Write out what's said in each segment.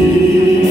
이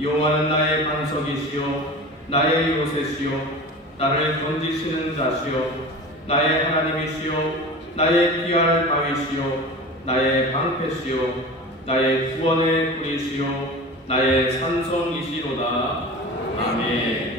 여호와는 나의 반석이시요 나의 요새시요 나를 건지시는 자시요 나의 하나님이시요 나의 피할 바위시요 나의 방패시요 나의 구원의 뿌리시요 나의 산성이시로다. 아멘.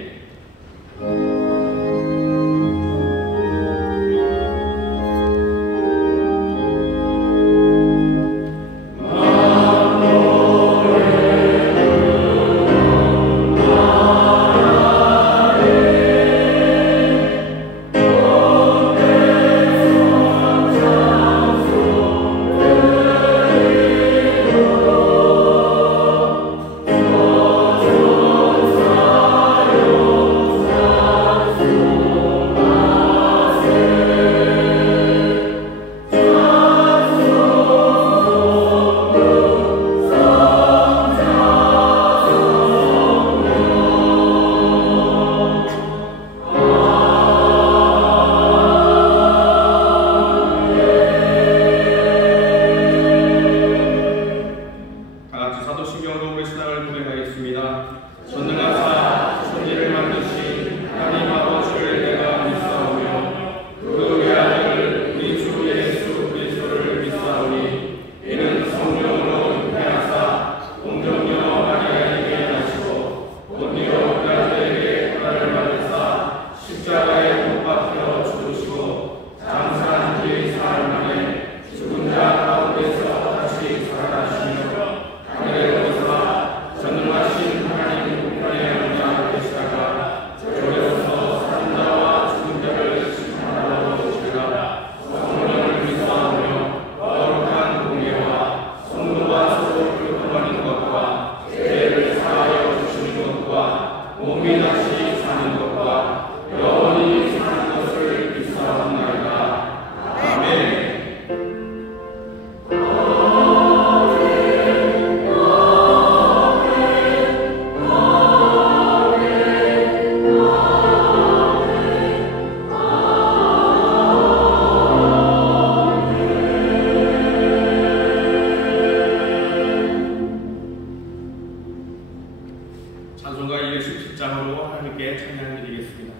찬송가 217장으로 하나님께 찬양드리겠습니다.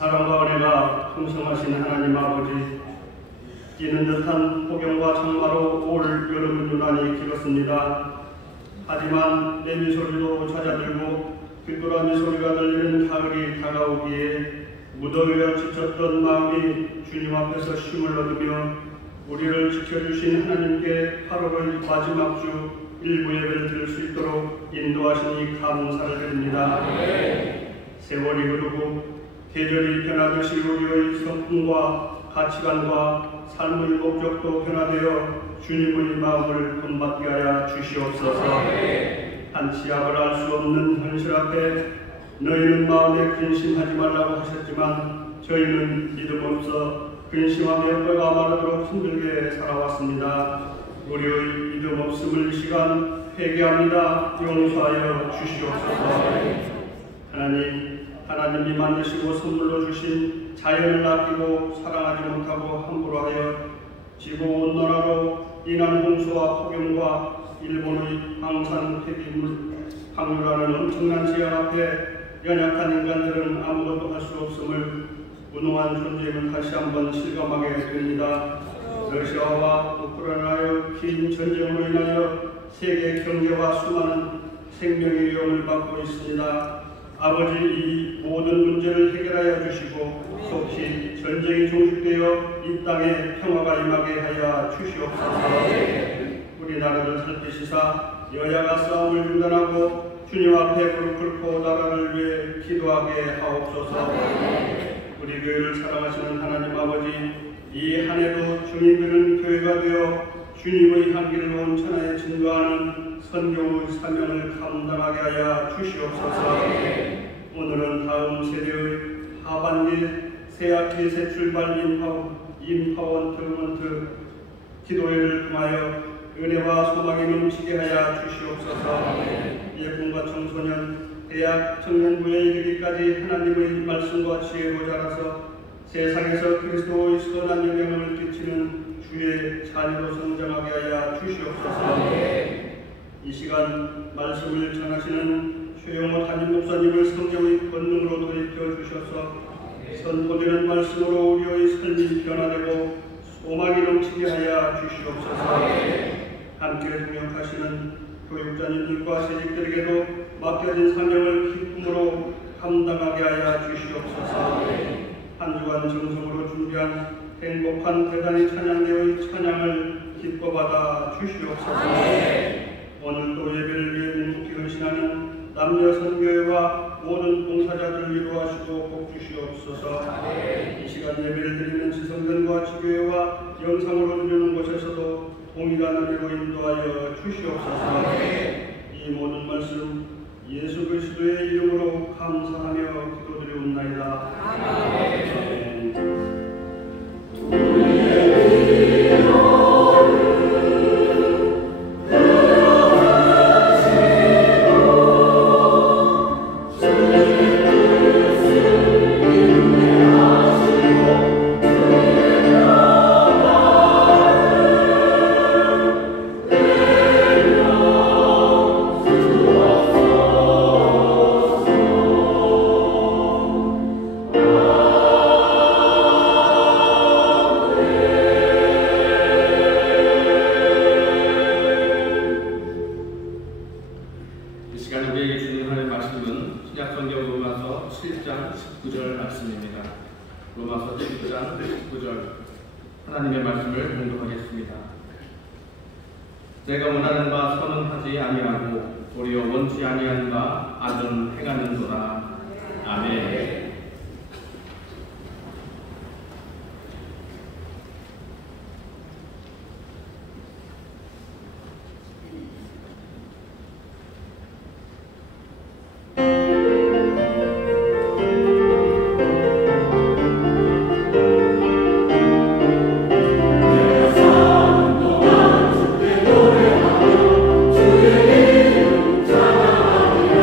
사랑과 은혜가 풍성하신 하나님 아버지, 뛰는 듯한 폭염과 장마로 올 여름 유난히 길었습니다. 하지만 내미 소리도 잦아들고 귓도라미 소리가 들리는 가을이 다가오기에 무더위와 지쳤던 마음이 주님 앞에서 쉼을 얻으며 우리를 지켜주신 하나님께 8월의 마지막 주 일부 예배를 드릴 수 있도록 인도하시니 감사를 드립니다. 세월이 흐르고 계절이 변하듯이 우리의 성품과 가치관과 삶의 목적도 변화되어 주님의 마음을 본받게 하여 주시옵소서. 한치 앞을 알 수 없는 현실 앞에 너희는 마음에 근심하지 말라고 하셨지만 저희는 믿음 없어 근심하며 뼈가 마르도록 힘들게 살아왔습니다. 우리의 믿음 없음을 이 시간 회개합니다. 용서하여 주시옵소서. 하나님이 만드시고 선물로 주신 자연을 아끼고 사랑하지 못하고 함부로 하여 지구 온난화로 인한 홍수와 폭염과 일본의 방산 폐기물 방류라는 엄청난 지연 앞에 연약한 인간들은 아무것도 할 수 없음을 무능한 존재임을 다시 한번 실감하게 됩니다. 러시아와 우크라이나의 긴 전쟁으로 인하여 세계 경제와 수많은 생명의 위험을 받고 있습니다. 아버지, 이 모든 문제를 해결하여 주시고 속히 전쟁이 종식되어 이 땅에 평화가 임하게 하여 주시옵소서. 우리나라를 살피시사 여야가 싸움을 중단하고 주님 앞에 무릎 꿇고 나라를 위해 기도하게 하옵소서. 우리 교회를 사랑하시는 하나님 아버지, 이 한 해도 주님들은 교회가 되어 주님의 향기를 온 천하에 증거하는 선교의 사명을 감당하게 하여 주시옵소서. 오늘은 다음 세대의 하반기 새학기 새 출발 임파원트 기도회를 통하여 은혜와 소망이 넘치게 하여 주시옵소서. 예품과 청소년, 대학, 청년부에 이르기까지 하나님의 말씀과 지혜로 자라서 세상에서 그리스도의 선한 영향을 끼치는 주의 자녀로 성장하게 하여 주시옵소서. 이 시간 말씀을 전하시는 최영호 담임 목사님을 성경의 권능으로 돌이켜 주셔서 선포되는 말씀으로 우리의 삶이 변화되고 소망이 넘치게 하여 주시옵소서. 함께 동역하시는 교육자님들과 세직들에게도 맡겨진 사명을 기쁨으로 감당하게 하여 주시옵소서. 한 주간 정성으로 준비한 행복한 대단히 찬양대의 찬양을 기뻐 받아 주시옵소서. 오늘도 예배를 위해 묵묵히 헌신하는 남녀 선교회와 모든 봉사자들을 위로하시고 복 주시옵소서. 이 시간 예배를 드리는 지성전과 지교회와 영상으로 드리는 곳에서도 동일한 은혜로 인도하여 주시옵소서. 이 모든 말씀 예수 그리스도의 이름으로 감사하며 기도드리옵나이다. 아멘. 하나님의 말씀을 공독하겠습니다. 내가 원하는 바 선언하지 아니하고 도리어 원치 아니한 바 아전 행하는도다. 아멘. 주의 이름 찬양하리라.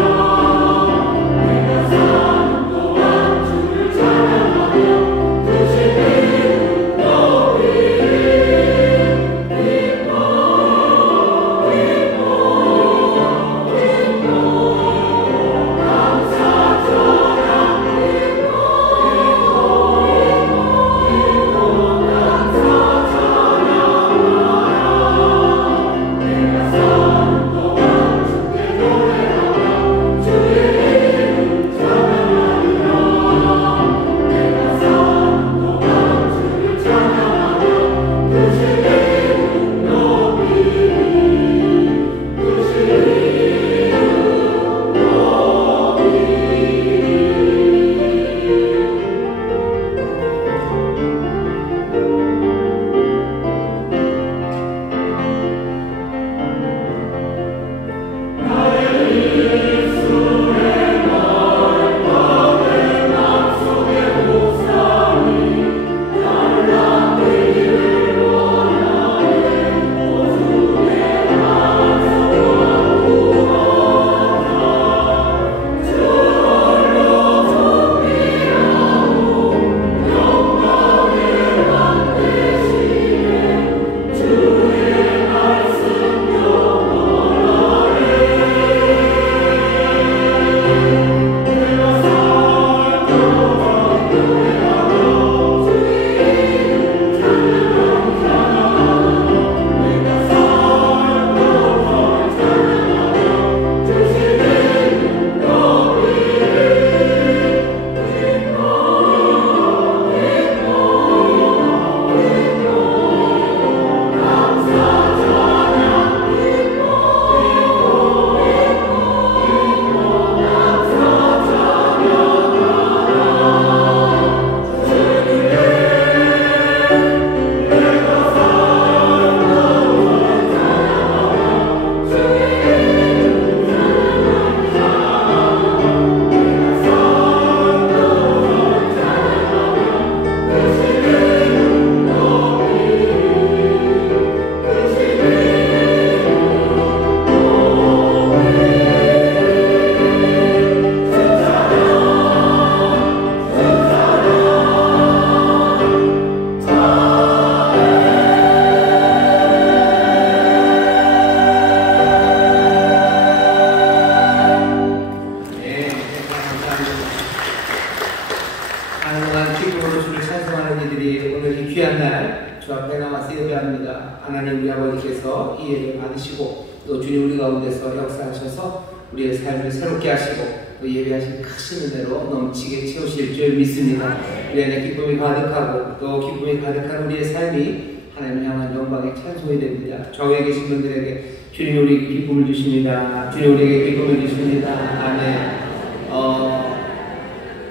기쁨으로 주를 찬송하는 이들이 오늘 이 귀한 날 주 앞에 나와서 예배합니다. 하나님 우리 아버지께서 이 예배 받으시고 또 주님 우리 가운데서 역사하셔서 우리의 삶을 새롭게 하시고 또 예배하신 크신 은혜로 넘치게 채우실 줄 믿습니다. 우리 안에 기쁨이 가득하고 또 기쁨이 가득한 우리의 삶이 하나님 향한 영광의 찬송이 됩니다. 좌우에 계신 분들에게 주님 우리에게 기쁨을 주십니다. 주님 우리에게 기쁨을 주십니다. 아멘.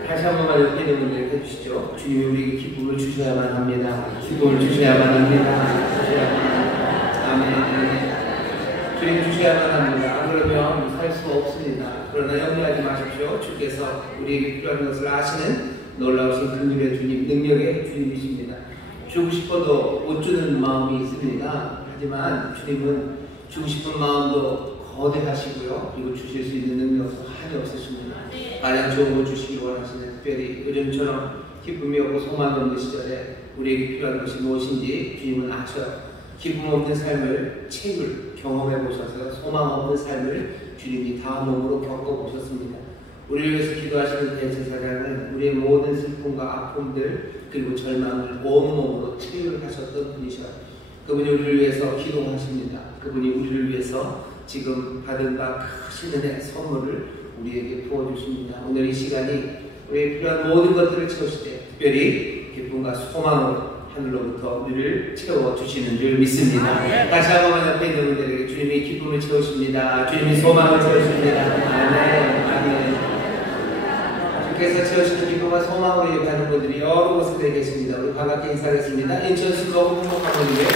다시 한 번만 옆에 있는 분들에게 해주시죠. 주님이 우리에게 기쁨을 주셔야만 합니다. 기쁨을 주셔야만 합니다. 아멘. 주님 주셔야만 합니다. 안 그러면 살 수 없습니다. 그러나 염려하지 마십시오. 주께서 우리에게 필요한 것을 아시는 놀라우신 긍휼의 주님, 능력의 주님이십니다. 주고 싶어도 못 주는 마음이 있습니다. 하지만 주님은 주고 싶은 마음도 거대하시고요. 그리고 주실 수 있는 능력도 한이 없으십니다. 가장 좋은 것 주시기 원하시는 특별히 요즘처럼 기쁨이 없고 소망이 없는 시절에 우리에게 필요한 것이 무엇인지 주님은 아셔요. 기쁨 없는 삶을 책을 경험해 보셔서 소망 없는 삶을 주님이 다 몸으로 겪어보셨습니다. 우리를 위해서 기도하시는 대제사장은 우리의 모든 슬픔과 아픔들 그리고 절망을 온몸으로 치유하셨던 분이셔요. 그분이 우리를 위해서 기도하십니다. 그분이 우리를 위해서 지금 받은 바 크신 은혜 선물을 우리에게 부어주십니다. 오늘 이 시간이 우리의 필요한 모든 것들을 채우시되 특별히 기쁨과 소망으로 하늘로부터 우리를 채워주시는 줄 믿습니다. 다시 한번 옆에 있는 분들에게 주님이 기쁨을 채우십니다. 주님이 소망을 채우십니다. 아멘. 아멘. 주께서 채우시는 기쁨과 소망으로 예배하는 분들이 여러 곳에 계십니다. 우리 반갑게 인사하겠습니다. 인천시 너무 행복한 분이에요.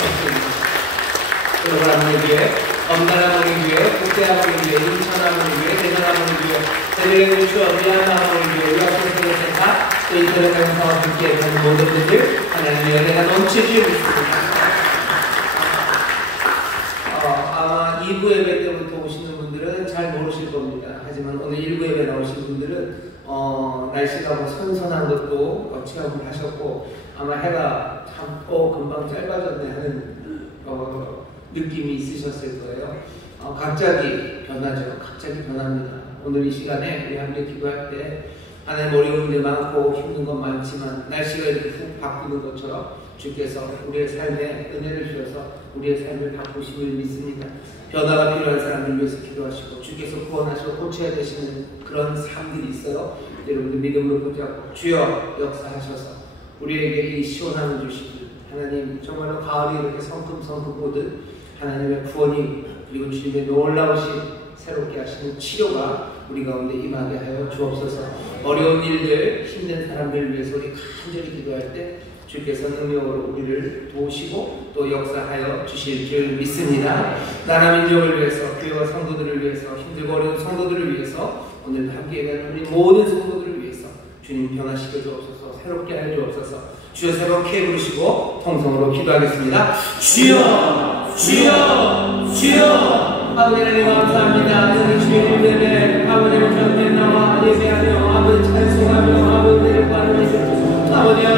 여러분 엄나라모니교회, 국대하모니교회, 인천하모니교회, 대전하모니교회, 대전의 유치원, 미안하모니교회, 유학생센터, 또 인터넷 강사와 함께 하는 모든 분들 하나님의 은혜가 넘치길 믿습니다. 아마 2부 예배 때부터 오시는 분들은 잘 모르실 겁니다. 하지만 오늘 1부 예배 나오신 분들은 날씨가 뭐 선선한 것도 체험을 하셨고 아마 해가 참 금방 짧아졌네 하는 느낌이 있으셨을 거예요. 갑자기 변하죠. 갑자기 변합니다. 오늘 이 시간에 우리 함께 기도할 때 하나님 어려운 일 많고 힘든 건 많지만 날씨가 이렇게 훅 바꾸는 것처럼 주께서 우리의 삶에 은혜를 주셔서 우리의 삶을 바꾸심을 믿습니다. 변화가 필요한 사람들 위해서 기도하시고 주께서 구원하시고 고쳐야 되시는 그런 삶들이 있어요. 여러분들 믿음으로 붙잡고 주여 역사하셔서 우리에게 이 시원함을 주시고 하나님 정말로 가을이 이렇게 성큼성큼 오듯 하나님의 구원이 그리고 주님의 놀라우신 새롭게 하시는 치료가 우리 가운데 임하게 하여 주옵소서. 어려운 일들 힘든 사람들을 위해서 우리 간절히 기도할 때 주께서 능력으로 우리를 도우시고 또 역사하여 주실 줄 믿습니다. 나라 민족을 위해서 교회와 성도들을 위해서 힘들고 어려운 성도들을 위해서 오늘 함께 예배하는 우리 모든 성도들을 위해서 주님 변화시켜 주옵소서. 새롭게 하여 주옵소서. 주여 새롭게 부르시고 통성으로 기도하겠습니다. 주여 주여 주여. 아버지 하나님 감사합니다. 우리 주의 은혜에 아버지를 전에 나와 예배하며 아버지 찬송하며 아버지를 바라보시고 아버지여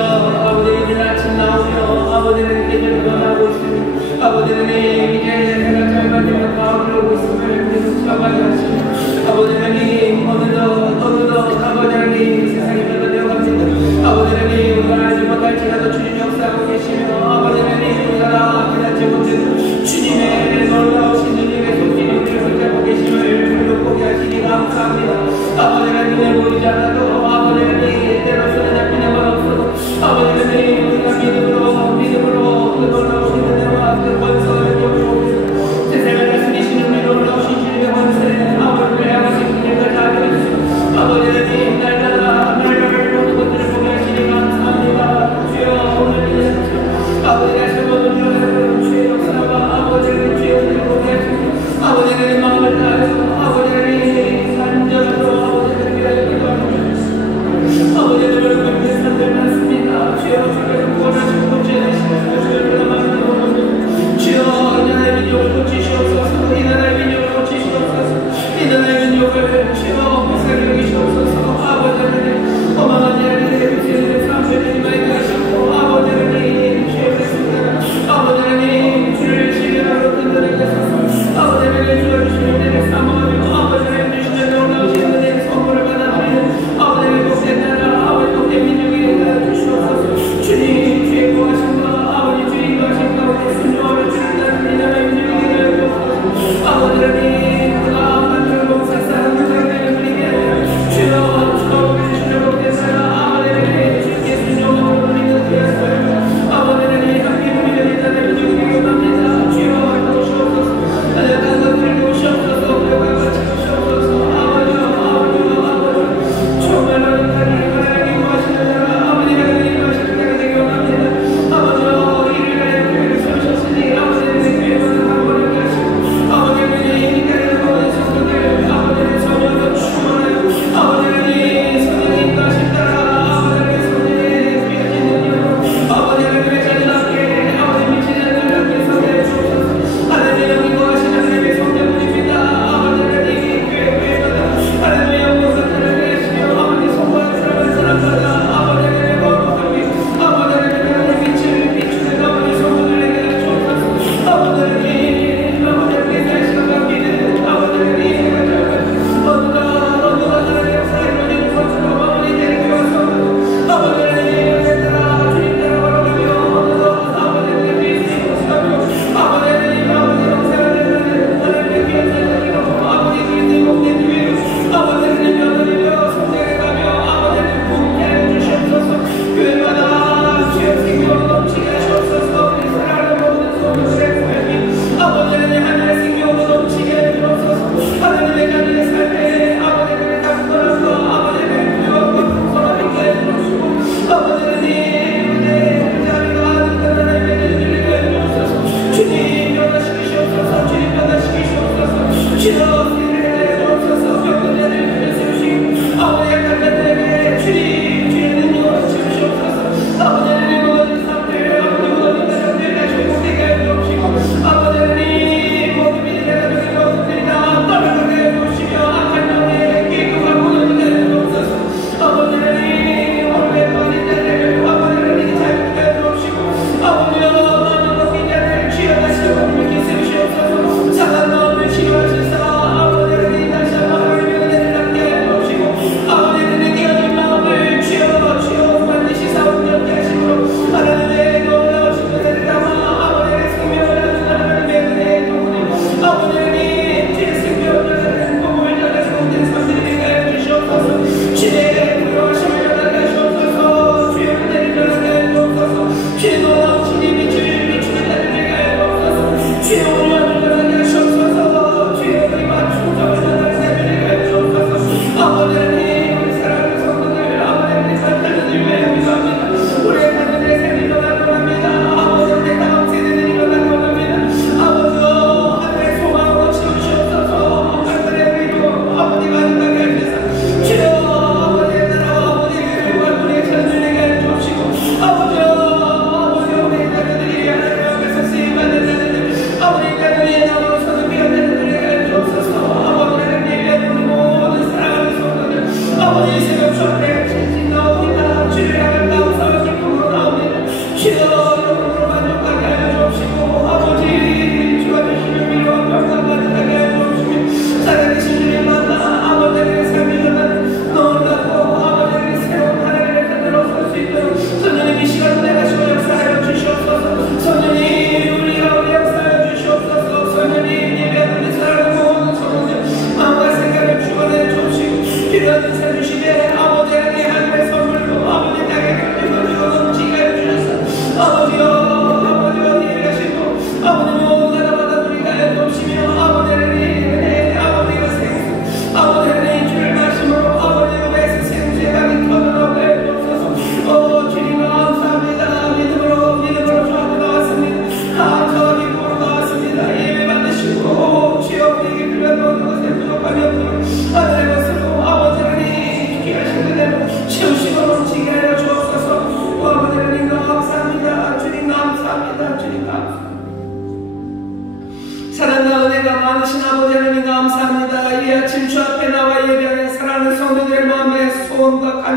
이들 아침 나오며 아버지는 계절을 변하고 있으니 아버지는 이제 해가 짧아지며 가을이 오고 있음을 계속 잡아야 하시니 아버지 하나님 어느덧 아버지 하나님 세상이 변화되어 갑니다. 아버지 하나님 우리가 알지 못할지라도 주님 역사하고 계시며 아버지 하나님 우리가 깨닫지 못해도 주님의 놀라우신 주님의 손길이 우리를 붙잡고 계심을 우리로 보게 하시니 감사합니다. 아버지 하나님 보이지 않아도 아버지 하나님 때로서는 잡히는 건 없어도 아버지 하나님 우리가 믿음으로 그 놀라우신 은혜와 그 권성을 주옵소서. 세상을 다스리시는 우리 놀라우신 주님의 권세 아버지를 향하신 길을 다 하게 해주시옵소서.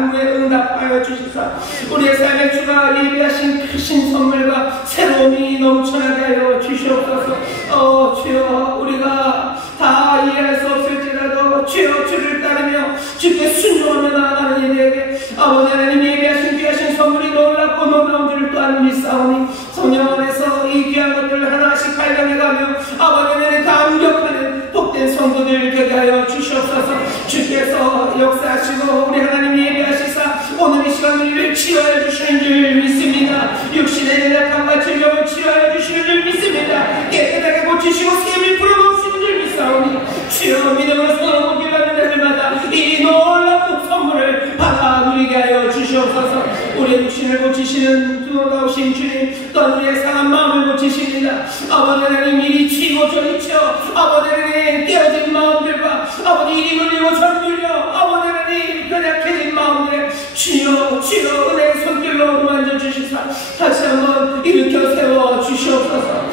간구에 응답하여 주시사 우리의 삶의 주가 예비하신 크신 선물과 새로움이 넘쳐나게 하여 주시옵소서. 주여, 우리가 다 이해할 수 없을지라도 주여, 주를 따르며 주께 순종하며 나아가는 이들에게 아버지 하나님 예비하신 귀하신 선물이 놀랍고 놀라운 줄을 또한 믿사오니 성령 안에서 이 귀한 것들을 하나씩 발견해가며 아버지 하나님 감격하는 복된 성도들 되게 하여 주시옵소서. 주께서 역사하시고 우리 하나님 예배하시사 오늘 이 시간 우리를 치유하여 주시는 줄 믿습니다. 육신의 연약함과 질병을 치유하여 주시는 줄 믿습니다. 깨끗하게 고치시고 세를 풀어놓으시는 줄 믿사오니 주여, 믿음으로 손을 옮기는 날마다 이 놀라운 선물을 받아 누리게 하여 주시옵소서. 우리의 육신을 고치시는 놀라우신 주님, 또한 우리의 상한 마음을 고치십니다. 아버지 하나님, 이리 치고 저리 쳐 아버지 하나님 깨어진 마음들과 아버지 이리 눌리고 저 눌려 아버지 하나님 연약해진 마음들에 주여, 주여 은혜의 손길로 만져 주시사 다시 한번 일으켜 세워 주시옵소서.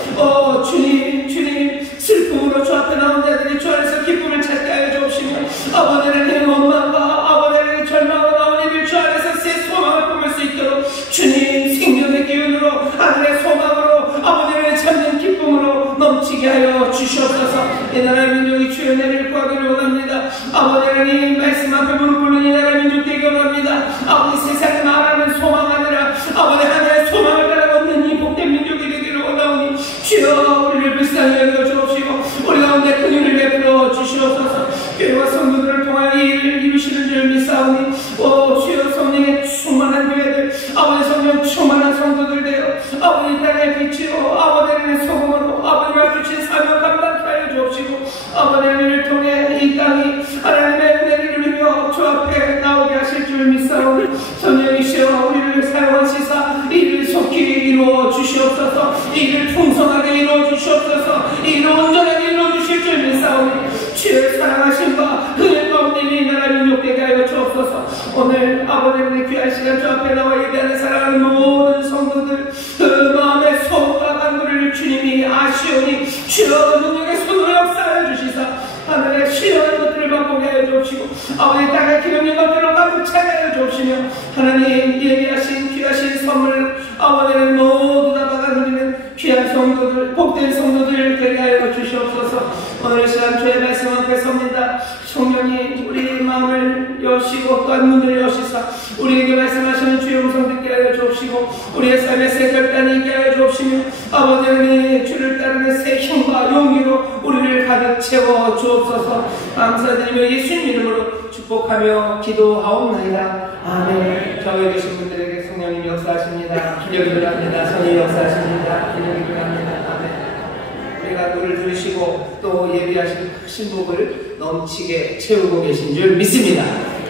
주님, 주님, 슬픔으로 주 앞에 나온 자들이 주 안에서 기쁨을 찾게 하여 주옵시며 아버지 하나님 원망과 아버지 하나님 절망으로 나온 이들 주 안에서 새 소망을 품을 수 있도록 주님 생명의 기운으로 하늘의 소망으로 아버지 하나님 참된 기쁨으로 넘치게 하여 주시옵소서. 이 나라 민족이 주의 은혜를 구하기를 원합니다. 아버지 하나님 말씀 앞에 무릎 꿇는 이 나라 민족 되기 원합니다. 아버지 세상에 말하는 소망하느라 아버지 하나님의 소망을 따라걷는 이 복된 민족이 되기를 원하오니 주여, 우리를 불쌍히 여겨 주옵시고 우리 가운데 긍휼을 베풀어 주시옵소서. 교회와 성도들을 통하여 이 일을 이루시는 줄 믿사오니 주여, 성령의 충만한 교회들 아버지 성령 충만한 성도들 되어 아버지 땅의 빛으로 아버지 하나님의 소금으로 아버지가 주신 사명 감당케 하여 주옵시고 아버지 하나님을 통해 이 땅이 하나님의 은혜를 누리며 주 앞에 나오게 하실 줄 믿사오니 성령이시여, 우리를 사용하시사 이를 속히 이루어 주시옵소서. 이를 풍성하게 이루어 주시옵소서. 이를 온전하게 이루어 주실 줄 믿사오니 주의 사랑하심과 그의 가운데 이 나라 민족 되게 하여 주옵소서. 오늘 아버지 하나님의 귀한 시간 주 앞에 나와 예배하는 사랑하는 모든 성도들 그 마음의 소원과 간구를 주님이 아시오니 주여, 능력의 손으로 역사하여 주시사 하늘의 시원한 것들을 맛보게 하여 주옵시고 아버지 땅의 기름진 것들을 가득 차게 하여 주옵시며 하나님 예비하신 귀하신 선물 아버지는 모두 다 받아 누리는 귀한 성도들, 복된 성도들 되게 하여 주시옵소서. 오늘 시간 주의 말씀 앞에 섭니다. 성령이 우리 마음을 여시고 또한 문을 여시사 우리에게 말씀하시는 주의 음성 듣게 하여 주옵시고 우리의 삶의 새 결단이 있게 하여 주옵시며 아버지 하나님 주를 따르는 새 힘과 용기로 우리를 가득 채워 주옵소서. 감사드리며 예수님 이름으로 축복하며 기도하옵나이다. 아멘. 교회에 계신 분들에게 성령님 역사하십니다. 기력이 일어납니다. 성령이 역사하십니다. 기력이 일어납니다. 아멘. 우리가 노를 들으시고 또 예비하신 신복을 넘치게 채우고 계신 줄 믿습니다.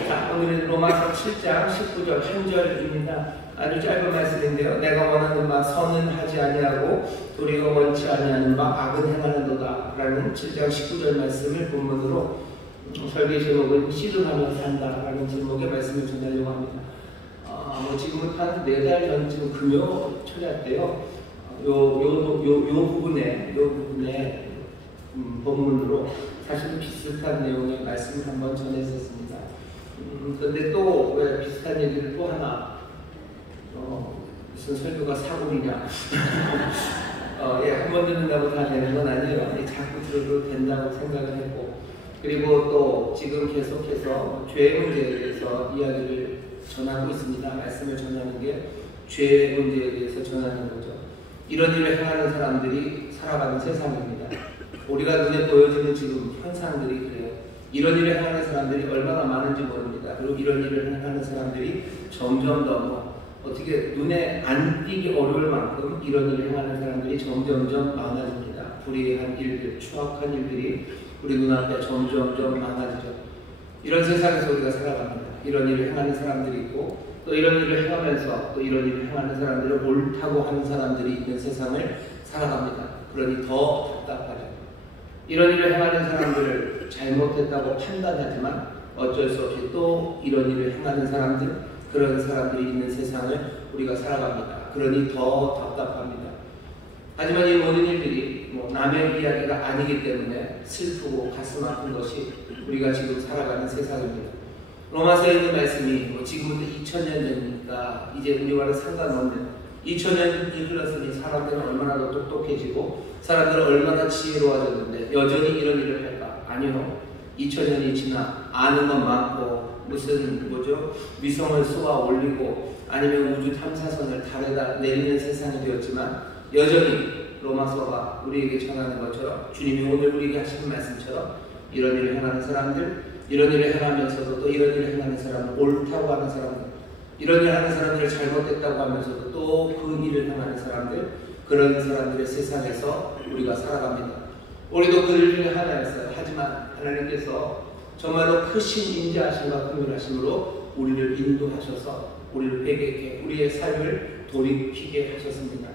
자, 오늘은 로마서 7장 19절 1절입니다. 아주 짧은 말씀인데요. 내가 원하는 바 선은 하지 아니하고 도리어 원치 아니하는 바 악은 행하는도다 라는 7장 19절 말씀을 본문으로 설계 제목은 씨름하며 산다라는 제목의 말씀을 전하려고 합니다. 지금은 한 4달 전쯤 금요 초대 때요. 요 부분에 본문으로 사실 비슷한 내용의 말씀을 한번 전했었습니다. 그런데 또 왜 비슷한 얘기를 또 하나 무슨 설교가 사고이냐 한 번 듣는다고 다 되는 건 아니에요. 자꾸 들어도 된다고 생각을 했고 그리고 또 지금 계속해서 죄 문제에 대해서 이야기를 전하고 있습니다. 말씀을 전하는 게 죄 문제에 대해서 전하는 거죠. 이런 일을 행하는 사람들이 살아가는 세상입니다. 우리가 눈에 보여지는 지금 현상들이 그래요. 이런 일을 행하는 사람들이 얼마나 많은지 모릅니다. 그리고 이런 일을 행하는 사람들이 점점 더 어떻게 눈에 안 띄기 어려울 만큼 이런 일을 행하는 사람들이 점점점 많아집니다. 불의한 일들, 추악한 일들이 우리 눈앞에 점점점 많아지죠. 이런 세상에서 우리가 살아갑니다. 이런 일을 행하는 사람들이 있고 또 이런 일을 행하면서 또 이런 일을 행하는 사람들을 옳다고 하는 사람들이 있는 세상을 살아갑니다. 그러니 더 답답하죠. 이런 일을 행하는 사람들을 잘못했다고 판단하지만 어쩔 수 없이 또 이런 일을 행하는 사람들, 그런 사람들이 있는 세상을 우리가 살아갑니다. 그러니 더 답답합니다. 하지만 이 모든 일들이 남의 이야기가 아니기 때문에 슬프고 가슴 아픈 것이 우리가 지금 살아가는 세상입니다. 로마서에 있는 말씀이 지금부터 2000년 전이니까 이제 우리와는 상관없는 2000년이 흘렀으니 사람들은 얼마나 더 똑똑해지고 사람들은 얼마나 지혜로워졌는데 여전히 이런 일을 할까? 아니요. 2000년이 지나 아는 건 많고 무슨 위성을 쏘아 올리고 아니면 우주 탐사선을 달에다 내리는 세상이 되었지만 여전히 로마서가 우리에게 전하는 것처럼 주님이 오늘 우리에게 하시는 말씀처럼 이런 일을 행하는 사람들, 이런 일을 행하면서도 또 이런 일을 행하는 사람들, 옳다고 하는 사람들, 이런 일을 하는 사람들을 잘못됐다고 하면서도 또 그 일을 행하는 사람들, 그런 사람들의 세상에서 우리가 살아갑니다. 우리도 그 일을 하나였어요. 하지만 하나님께서 정말로 크신 인자하심과 긍휼하심으로 우리를 인도하셔서 우리를 회개케 우리의 삶을 돌이키게 하셨습니다.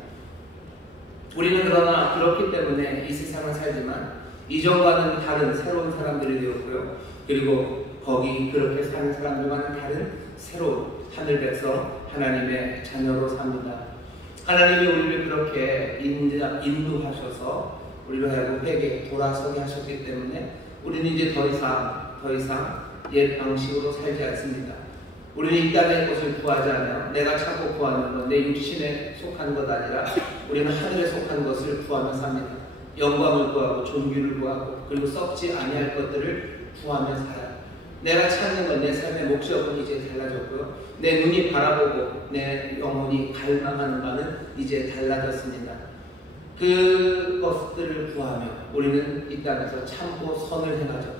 우리는 그러나 그렇기 때문에 이 세상을 살지만 이전과는 다른 새로운 사람들이 되었고요. 그리고 거기 그렇게 사는 사람들과는 다른 새로운 하늘 백성 하나님의 자녀로 삽니다. 하나님이 우리를 그렇게 인도하셔서 우리로 하여금 회개에 돌아서게 하셨기 때문에 우리는 이제 더 이상 옛 방식으로 살지 않습니다. 우리는 이 땅의 것을 구하지 않아요. 내가 찾고 구하는 것, 내 육신에 속한 것 아니라 우리는 하늘에 속한 것을 구하며 삽니다. 영광을 구하고 존귀를 구하고 그리고 썩지 아니할 것들을 구하며 살아요. 내가 찾는 것, 내 삶의 목적은 이제 달라졌고요. 내 눈이 바라보고 내 영혼이 갈망하는 바는 이제 달라졌습니다. 그것들을 구하며 우리는 이 땅에서 참고 선을 행하죠.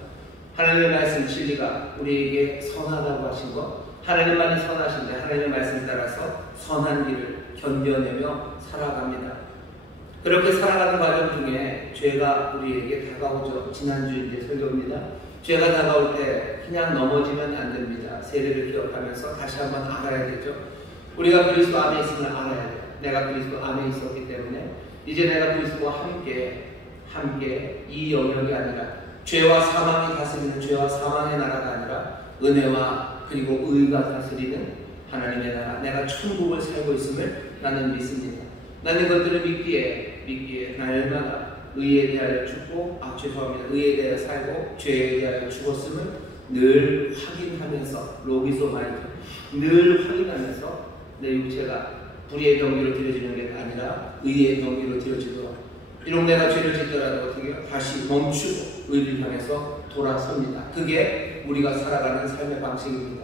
하나님의 말씀 진리가 우리에게 선하다고 하신 것, 하나님만이 선하신데 하나님의 말씀 따라서 선한 길을 견뎌내며 살아갑니다. 그렇게 살아가는 과정 중에 죄가 우리에게 다가오죠. 지난주 이제 설교입니다. 죄가 다가올 때 그냥 넘어지면 안 됩니다. 세례를 기억하면서 다시 한번 알아야 되죠. 우리가 그리스도 안에 있음을 알아야 돼요. 내가 그리스도 안에 있었기 때문에 이제 내가 그리스도와 함께 이 영역이 아니라 죄와 사망이 다스리는 죄와 사망의 나라가 아니라 은혜와 그리고 의가 다스리는 하나님의 나라, 내가 천국을 살고 있음을 나는 믿습니다. 나는 그것들을 믿기에 날마다 의에 대하여 죽고 의에 대하여 살고 죄에 대하여 죽었음을 늘 확인하면서 로기소마이트 늘 확인하면서 내 육체가 불의의 경기로 드려지는 게 아니라 의의 경기로 드려지도록 비록 내가 죄를 짓더라도 어떻게 다시 멈추고 의를 향해서 돌아섭니다. 그게 우리가 살아가는 삶의 방식입니다.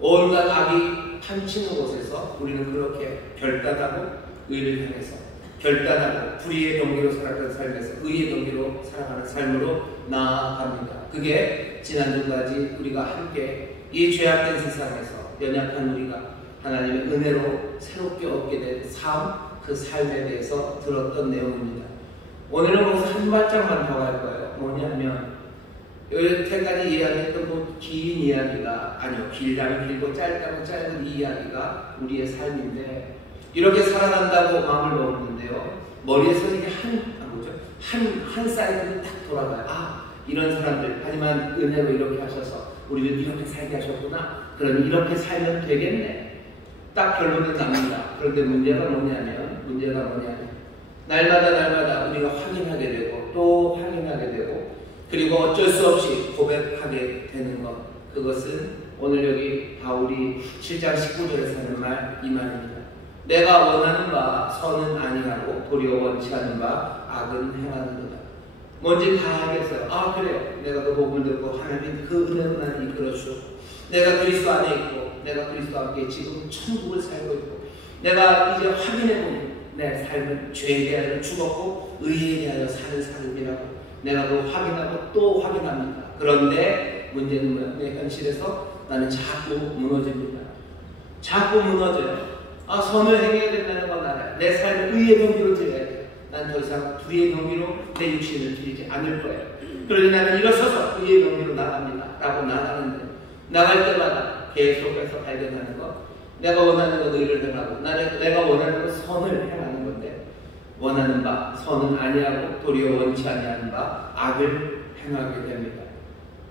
온갖 악이 판치는 곳에서 우리는 그렇게 결단하고 의를 향해서 결단하고 불의의 경기로 살았던 삶에서 의의 경기로 살아가는 삶으로 나아갑니다. 그게 지난주까지 우리가 함께 이 죄악된 세상에서 연약한 우리가 하나님의 은혜로 새롭게 얻게 된 삶, 그 삶에 대해서 들었던 내용입니다. 오늘은 거기서 한 발짝만 더 갈 거예요. 뭐냐면 여태까지 이야기했던 긴 이야기가 아니요, 길다면 길고 짧다면 짧은 이 이야기가 우리의 삶인데 이렇게 살아간다고 마음을 먹는데요. 머리에서 이게 한 사이드는 딱 돌아가요. 이런 사람들 하지만 은혜로 이렇게 하셔서 우리를 이렇게 살게 하셨구나. 그러니 이렇게 살면 되겠네. 딱 결론은 납니다. 그런데 문제가 뭐냐면 날마다 우리가 확인하게 되고 또 확인하게 되고 그리고 어쩔 수 없이 고백하게 되는 것, 그것은 오늘 여기 바울이 7장 19절에서 하는 말, 이 말입니다. 내가 원하는 바 선은 아니하고 도리어 원치 않는 바 악은 행하는도다. 뭔지 다 알겠어요. 그래요. 내가 그 복을 듣고 하나님 그 은혜로 나를 이끌어 주셨고 내가 그리스도 안에 있고 내가 그리스도와 함께 지금 천국을 살고 있고 내가 이제 확인해보면 내 삶은 죄에 대하여 죽었고 의에 대하여 사는 삶이라고 내가 그걸 확인하고 또 확인합니다. 그런데 문제는 뭐야? 내 현실에서 나는 자꾸 무너집니다. 자꾸 무너져요. 선을 행해야 된다는 건 알아요. 내 삶을 의의 경기로 드려야 돼요. 난 더 이상 불의의 경기로 내 육신을 드리지 않을 거예요. 그러니 나는 일어서서 의의 경기로 나갑니다. 라고 나가는데 나갈 때마다 계속해서 발견하는 것, 내가 원하는 건 의를 행하고 내가 원하는 건 선을 행하는 건데 원하는 바 선은 아니하고 도리어 원치 아니하는 바 악을 행하게 됩니다.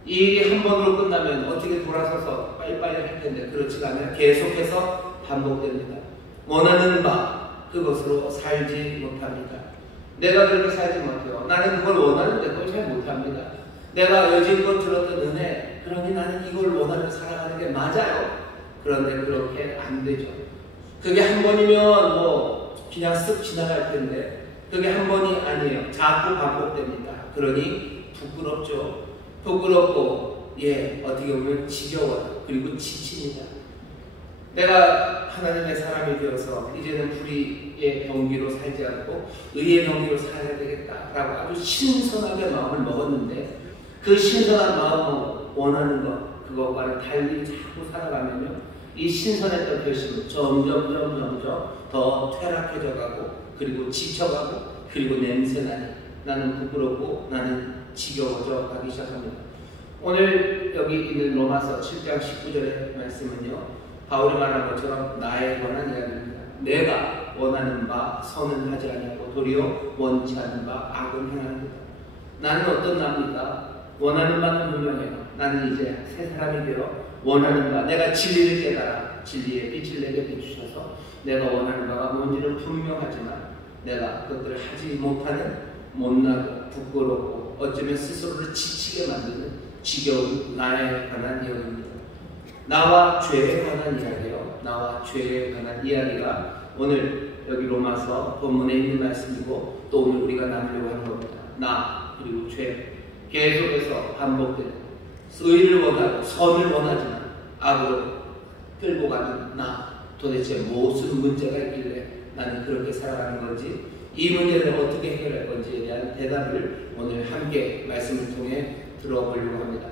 이 일이 한 번으로 끝나면 어떻게 돌아서서 빨리빨리 할 텐데 그렇지가 않아요. 계속해서 반복됩니다. 원하는 바 그것으로 살지 못합니다. 내가 그렇게 살지 못해요. 나는 그걸 원하는데 그걸 잘 못합니다. 내가 여지껏 들었던 은혜 그러니 나는 이걸 원하며 살아가는 게 맞아요. 그런데 그렇게 안 되죠. 그게 한 번이면 뭐 그냥 쓱 지나갈 텐데 그게 한 번이 아니에요. 자꾸 반복됩니다. 그러니 부끄럽죠. 부끄럽고 어떻게 보면 지겨워요. 그리고 지칩니다. 내가 하나님의 사람이 되어서 이제는 불의의 병기로 살지 않고 의의 병기로 살아야 되겠다라고 아주 신선하게 마음을 먹었는데 그 신선한 마음을 원하는 것 그것과는 달리 자꾸 살아가면요 이 신선했던 결심은 점점 더 퇴락해져 가고 그리고 지쳐가고 그리고 냄새나니 나는 부끄럽고 나는 지겨워져 가기 시작합니다. 오늘 여기 있는 로마서 7장 19절의 말씀은요 바울이 말한 것처럼 나에 관한 이야기입니다. 내가 원하는 바 선은 하지 아니하고 도리어 원치 않는 바 악을 행하는 것. 나는 어떤 나입니까? 원하는 바는 분명해요. 나는 이제 새 사람이 되어 원하는 바 내가 진리를 깨달아 진리의 빛을 내게 비추셔서 내가 원하는 바가 뭔지는 분명하지만 내가 그것들을 하지 못하는 못나고 부끄럽고 어쩌면 스스로를 지치게 만드는 지겨운 나에 관한 이야기입니다. 나와 죄에 관한 이야기요. 나와 죄에 관한 이야기가 오늘 여기 로마서 본문에 있는 말씀이고 또 오늘 우리가 나누려고 하는 겁니다. 나 그리고 죄 계속해서 반복되는 의를 원하고 선을 원하지만 악으로 끌고 가는 나 도대체 무슨 문제가 있길래 나는 그렇게 살아가는 건지 이 문제를 어떻게 해결할 건지에 대한 대답을 오늘 함께 말씀을 통해 들어보려고 합니다.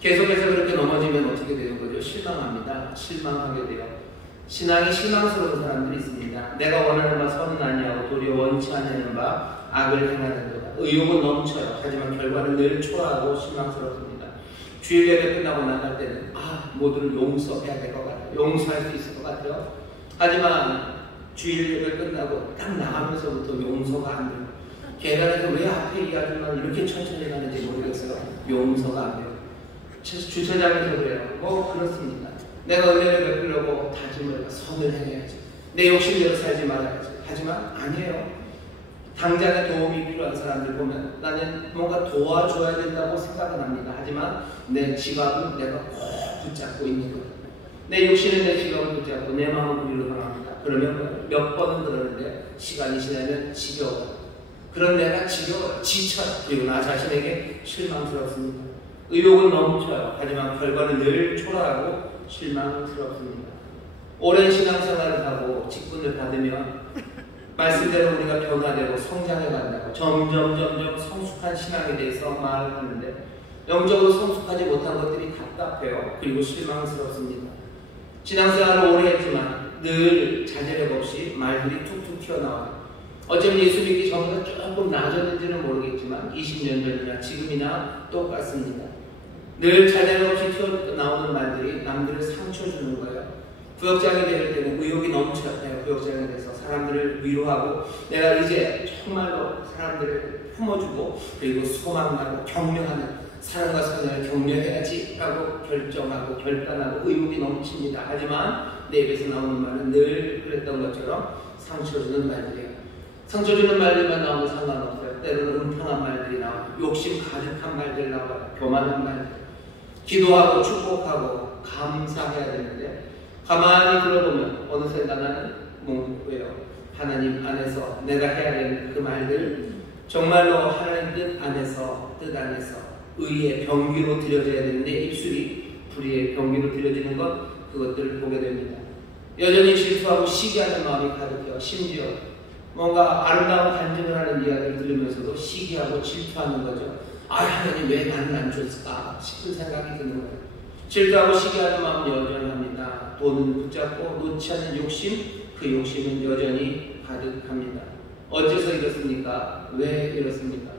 계속해서 그렇게 넘어지면 어떻게 되는 거죠? 실망합니다. 실망하게 돼요. 신앙이 실망스러운 사람들이 있습니다. 내가 원하는 바 선은 아니하고 도리어 원치 않는 바 악을 행하는 거다. 의욕은 넘쳐요. 하지만 결과는 늘 초라하고 실망스럽습니다. 주일 예배 끝나고 나갈 때는 모두를 용서해야 될 것 같아요. 용서할 수 있을 것 같아요. 하지만 주일 예배 끝나고 딱 나가면서부터 용서가 안 돼요. 계단에서 왜 앞에 이 아줌마는 이렇게 천천히 가는지 모르겠어요. 용서가 안 돼요. 주차장에서 그래요. 그렇습니다. 내가 은혜를 베풀려고 다짐을 선을 행해야지. 내 욕심대로 살지 말아야지. 하지만 아니에요. 당장에 도움이 필요한 사람들 보면 나는 뭔가 도와줘야 된다고 생각은 합니다. 하지만 내 지갑은 내가 꼭 붙잡고 있는 거예요. 내 욕심은 내 지갑을 붙잡고 내 마음은 그리로 향합니다. 그러면 몇 번은 그러는데 시간이 지나면 지겨워요. 그런 내가 지겨워요. 지쳐요. 그리고 나 자신에게 실망스럽습니다. 의욕은 넘쳐요. 하지만 결과는 늘 초라하고 실망스럽습니다. 오랜 신앙생활을 하고 직분을 받으면 말씀대로 우리가 변화되고 성장해 간다고 점점 성숙한 신앙에 대해서 말을 하는데 영적으로 성숙하지 못한 것들이 답답해요. 그리고 실망스럽습니다. 신앙생활을 오래 했지만 늘 자제력 없이 말들이 툭툭 튀어나와요. 어쩌면 예수 믿기 전보다 조금 나아졌는지는 모르겠지만 20년 전이나 지금이나 똑같습니다. 늘 자제력 없이 튀어나오는 말들이 남들을 상처 주는 거예요. 구역장이 될 때는 의욕이 넘쳐요. 구역장에 대해서 사람들을 위로하고 내가 이제 정말로 사람들을 품어주고 그리고 소망하고 격려하는 사랑과 선을 격려해야지 라고 결정하고 결단하고 의욕이 넘칩니다. 하지만 내 입에서 나오는 말은 늘 그랬던 것처럼 상처 주는 말들이에요. 상처 주는 말들만 나오면 상관없어요. 때로는 음탕한 말들이 나와요. 욕심 가득한 말들 나와요. 교만한 말들. 기도하고 축복하고 감사해야 되는데 가만히 들어보면 어느새 나는 왜요? 하나님 안에서 내가 해야 되는 그 말들 정말로 하나님 뜻 안에서 의의 병기로 드려져야 되는데 입술이 불의의 병기로 드려지는 것 그것들을 보게 됩니다. 여전히 질투하고 시기하는 마음이 가득해요. 심지어 뭔가 아름다운 간증을 하는 이야기를 들으면서도 시기하고 질투하는 거죠. 하나님 왜 나는 안 줬을까 싶은 생각이 드는 거예요. 질투하고 시기하는 마음은 여전합니다. 돈은 붙잡고 놓지 않는 욕심, 그 욕심은 여전히 가득합니다. 어째서 이렇습니까? 왜 이렇습니까?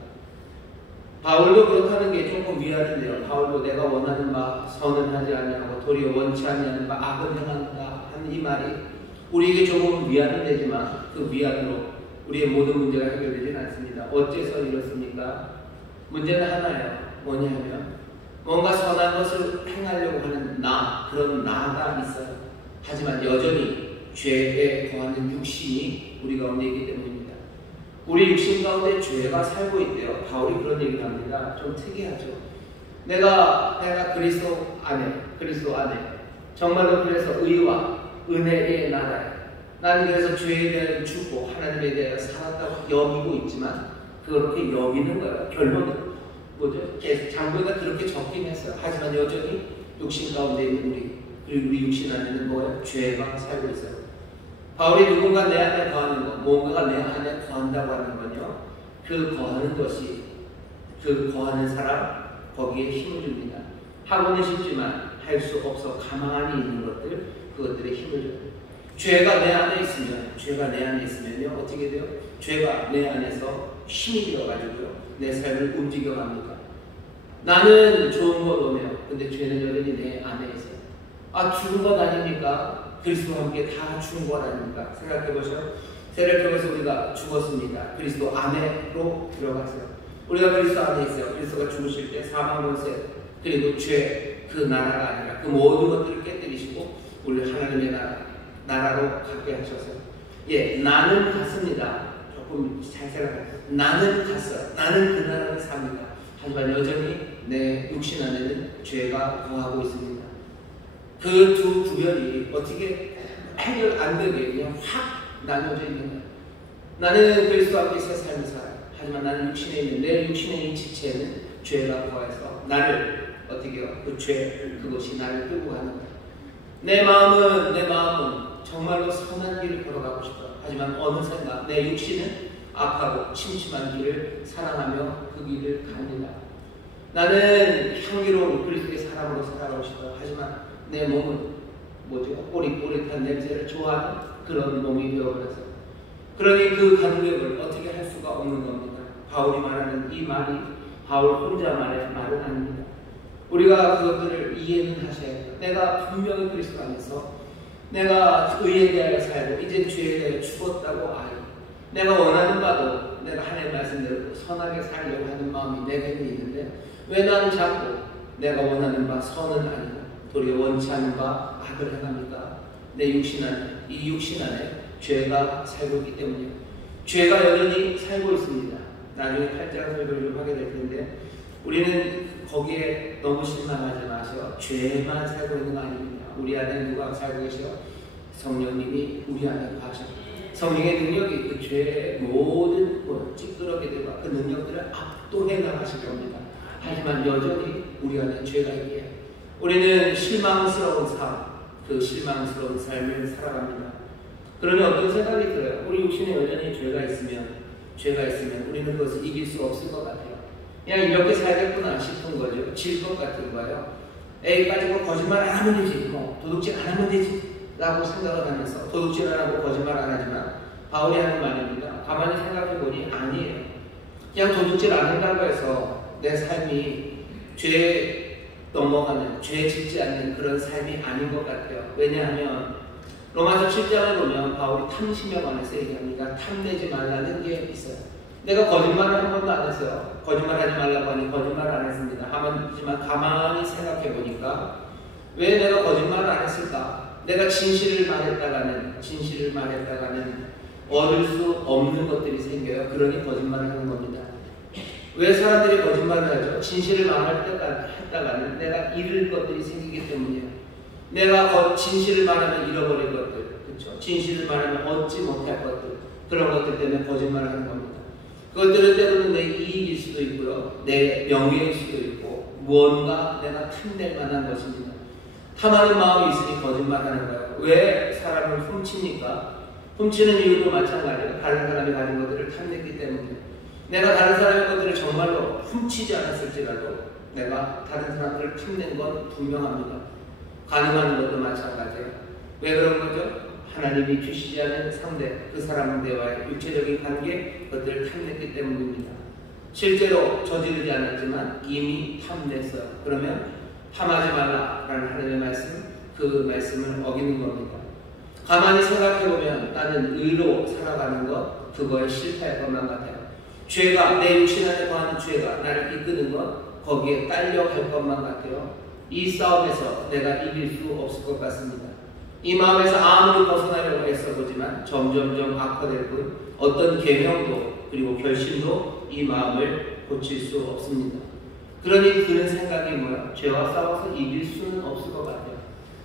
바울도 그렇다는 게 조금 위안인데요. 바울도 내가 원하는 바 선은 하지 아니하고 도리어 원치 아니하는 바 악은 행한다 하는 이 말이 우리에게 조금 위안은 되지만 그 위안으로 우리의 모든 문제가 해결되지는 않습니다. 어째서 이렇습니까? 문제는 하나예요. 뭐냐면 뭔가 선한 것을 행하려고 하는 그런 나가 있어요. 하지만 여전히 죄에 거하는 육신이 우리 가운데 있기 때문입니다. 우리 육신 가운데 죄가 살고 있대요. 바울이 그런 얘기를 합니다. 좀 특이하죠. 내가 그리스도 안에 정말로 그래서 의와 은혜의 나라에 나는 그래서 죄에 대해 죽고 하나님에 대해 살았다고 여기고 있지만 그렇게 여기는 거예요. 결론은 뭐죠? 장부에다 그렇게 적긴 했어요. 하지만 여전히 육신 가운데 있는 그리고 우리 육신 안에는 뭐예요? 죄가 살고 있어요. 바울이 누군가 내 안에 거하는 것, 뭔가가 내 안에 거한다고 하는 건요, 그 거하는 것이, 그 거하는 사람, 거기에 힘을 줍니다. 하고는 싶지만 할 수 없어 가만히 있는 것들, 그것들에 힘을 줘요. 죄가 내 안에 있으면요, 어떻게 돼요? 죄가 내 안에서 힘이 되어가지고요, 내 삶을 움직여갑니다. 나는 좋은 것 오네요. 근데 죄는 여전히 내 안에 있어요. 아, 죽은 것 아닙니까? 그리스도와 함께 다 죽은 것 아닙니까? 생각해보세요. 세례를 통해서 우리가 죽었습니다. 그리스도 안으로 들어갔어요. 우리가 그리스도 안에 있어요. 그리스도가 죽으실 때 사망 권세 그리고 죄, 그 나라가 아니라 그 모든 것들을 깨뜨리시고 우리 하나님의 나라로 가게 하셔서, 예, 나는 갔습니다. 조금 잘 생각해요. 나는 갔어요. 나는 그 나라를 삽니다. 하지만 여전히 내 육신 안에는 죄가 거하고 있습니다. 그 두 구별이 어떻게 해결 안 되게 그냥 확 나눠져 있는 거예요. 나는 그리스도와 함께 새 삶을 살아요. 하지만 나는 육신에 있는 내 육신에 있는 지체는 죄가 거해서 나를 어떻게 해요? 그 죄, 그것이 나를 끌고 가는 거예요. 내 마음은 정말로 선한 길을 걸어가고 싶어요. 하지만 어느샌가 내 육신은 악하고 침침한 길을 사랑하며 그 길을 갑니다. 나는 향기로운 그리스도의 사람으로 살아가고 싶어요. 하지만 내 몸은 뭐죠? 꼬릿꼬릿한 냄새를 좋아하는 그런 몸이 되어버려서, 그러니 그 간격을 어떻게 할 수가 없는 겁니다. 바울이 말하는 이 말이 바울 혼자 말의 말은 아닙니다. 우리가 그것들을 이해는 하셔야 해요. 내가 분명히 그리스도 안에서 내가 의에 대하여 살고 이제 죄에 대하여 죽었다고 알고 내가 원하는 바도 내가 하나님의 말씀대로 선하게 살려고 하는 마음이 내게는 있는데 왜 나는 자꾸 내가 원하는 바 선은 아니고 도리어 원치 않는 바 악을 행합니까? 내 육신 안에, 이 육신 안에 죄가 살고 있기 때문이에요. 죄가 여전히 살고 있습니다. 나중에 8장 설교를 좀 하게 될 텐데 우리는 거기에 너무 실망하지 마세요. 죄만 살고 있는 거 아닙니다. 우리 안에 누가 살고 계셔? 성령님이 우리 안에 거하셔. 성령의 능력이 그 죄의 모든 찌끄러기들과 그 능력들을 압도해 나가실 겁니다. 하지만 여전히 우리 안에 죄가 있기에 우리는 실망스러운 삶, 그 실망스러운 삶을 살아갑니다. 그러면 어떤 생각이 들어요? 우리 육신에 여전히 죄가 있으면 우리는 그것을 이길 수 없을 것 같아요. 그냥 이렇게 살겠구나 싶은 거죠. 질 것 같은 거예요. 에이, 빠지고 거짓말 안 하면 되지, 도둑질 안 하면 되지 라고 생각을 하면서 도둑질 안 하고 거짓말 안 하지만 바울이 하는 말입니다. 가만히 생각해 보니 아니에요. 그냥 도둑질 안 한다고 해서 내 삶이 죄에 넘어가는, 죄 짓지 않는 그런 삶이 아닌 것 같아요. 왜냐하면 로마서 7장을 보면 바울이 탐심에 관해서 얘기합니다. 탐내지 말라는 게 있어요. 내가 거짓말을 한 번도 안 했어요. 거짓말하지 말라고 하니 거짓말을 안 했습니다. 하지만 가만히 생각해 보니까 왜 내가 거짓말을 안 했을까? 내가 진실을 말했다가는 얻을 수 없는 것들이 생겨요. 그러니 거짓말을 하는 겁니다. 왜 사람들이 거짓말을 하죠? 진실을 말했다가는 내가 잃을 것들이 생기기 때문이에요. 내가 진실을 말하면 잃어버릴 것들, 그렇죠? 진실을 말하면 얻지 못할 것들, 그런 것들 때문에 거짓말을 하는 겁니다. 그것들은 때로는 내 이익일 수도 있고요, 내 명예일 수도 있고, 무언가 내가 탐낼 만한 것입니다. 탐하는 마음이 있으니 거짓말하는 거예요. 왜 사람을 훔칩니까? 훔치는 이유도 마찬가지예요. 다른 사람이 가진 것들을 탐냈기 때문에. 내가 다른 사람의 것들을 정말로 훔치지 않았을지라도 내가 다른 사람들을 탐낸 건 분명합니다. 가능한 것도 마찬가지예요. 왜 그런 거죠? 하나님이 주시지 않은 상대, 그 사람들과의 육체적인 관계, 그것들을 탐냈기 때문입니다. 실제로 저지르지 않았지만 이미 탐냈어요. 그러면 탐하지 말라라는 하나님의 말씀, 그 말씀을 어기는 겁니다. 가만히 생각해보면 나는 의로 살아가는 것, 그거에 실패할 것만 같아요. 죄가, 내 육신 안에 거하는 죄가 나를 이끄는 것, 거기에 딸려갈 것만 같아요. 이 싸움에서 내가 이길 수 없을 것 같습니다. 이 마음에서 아무리 벗어나려고 애써보지만 점점점 악화될 뿐 어떤 계명도 그리고 결심도 이 마음을 고칠 수 없습니다. 그러니 드는 생각이 뭐야? 죄와 싸워서 이길 수는 없을 것 같아요.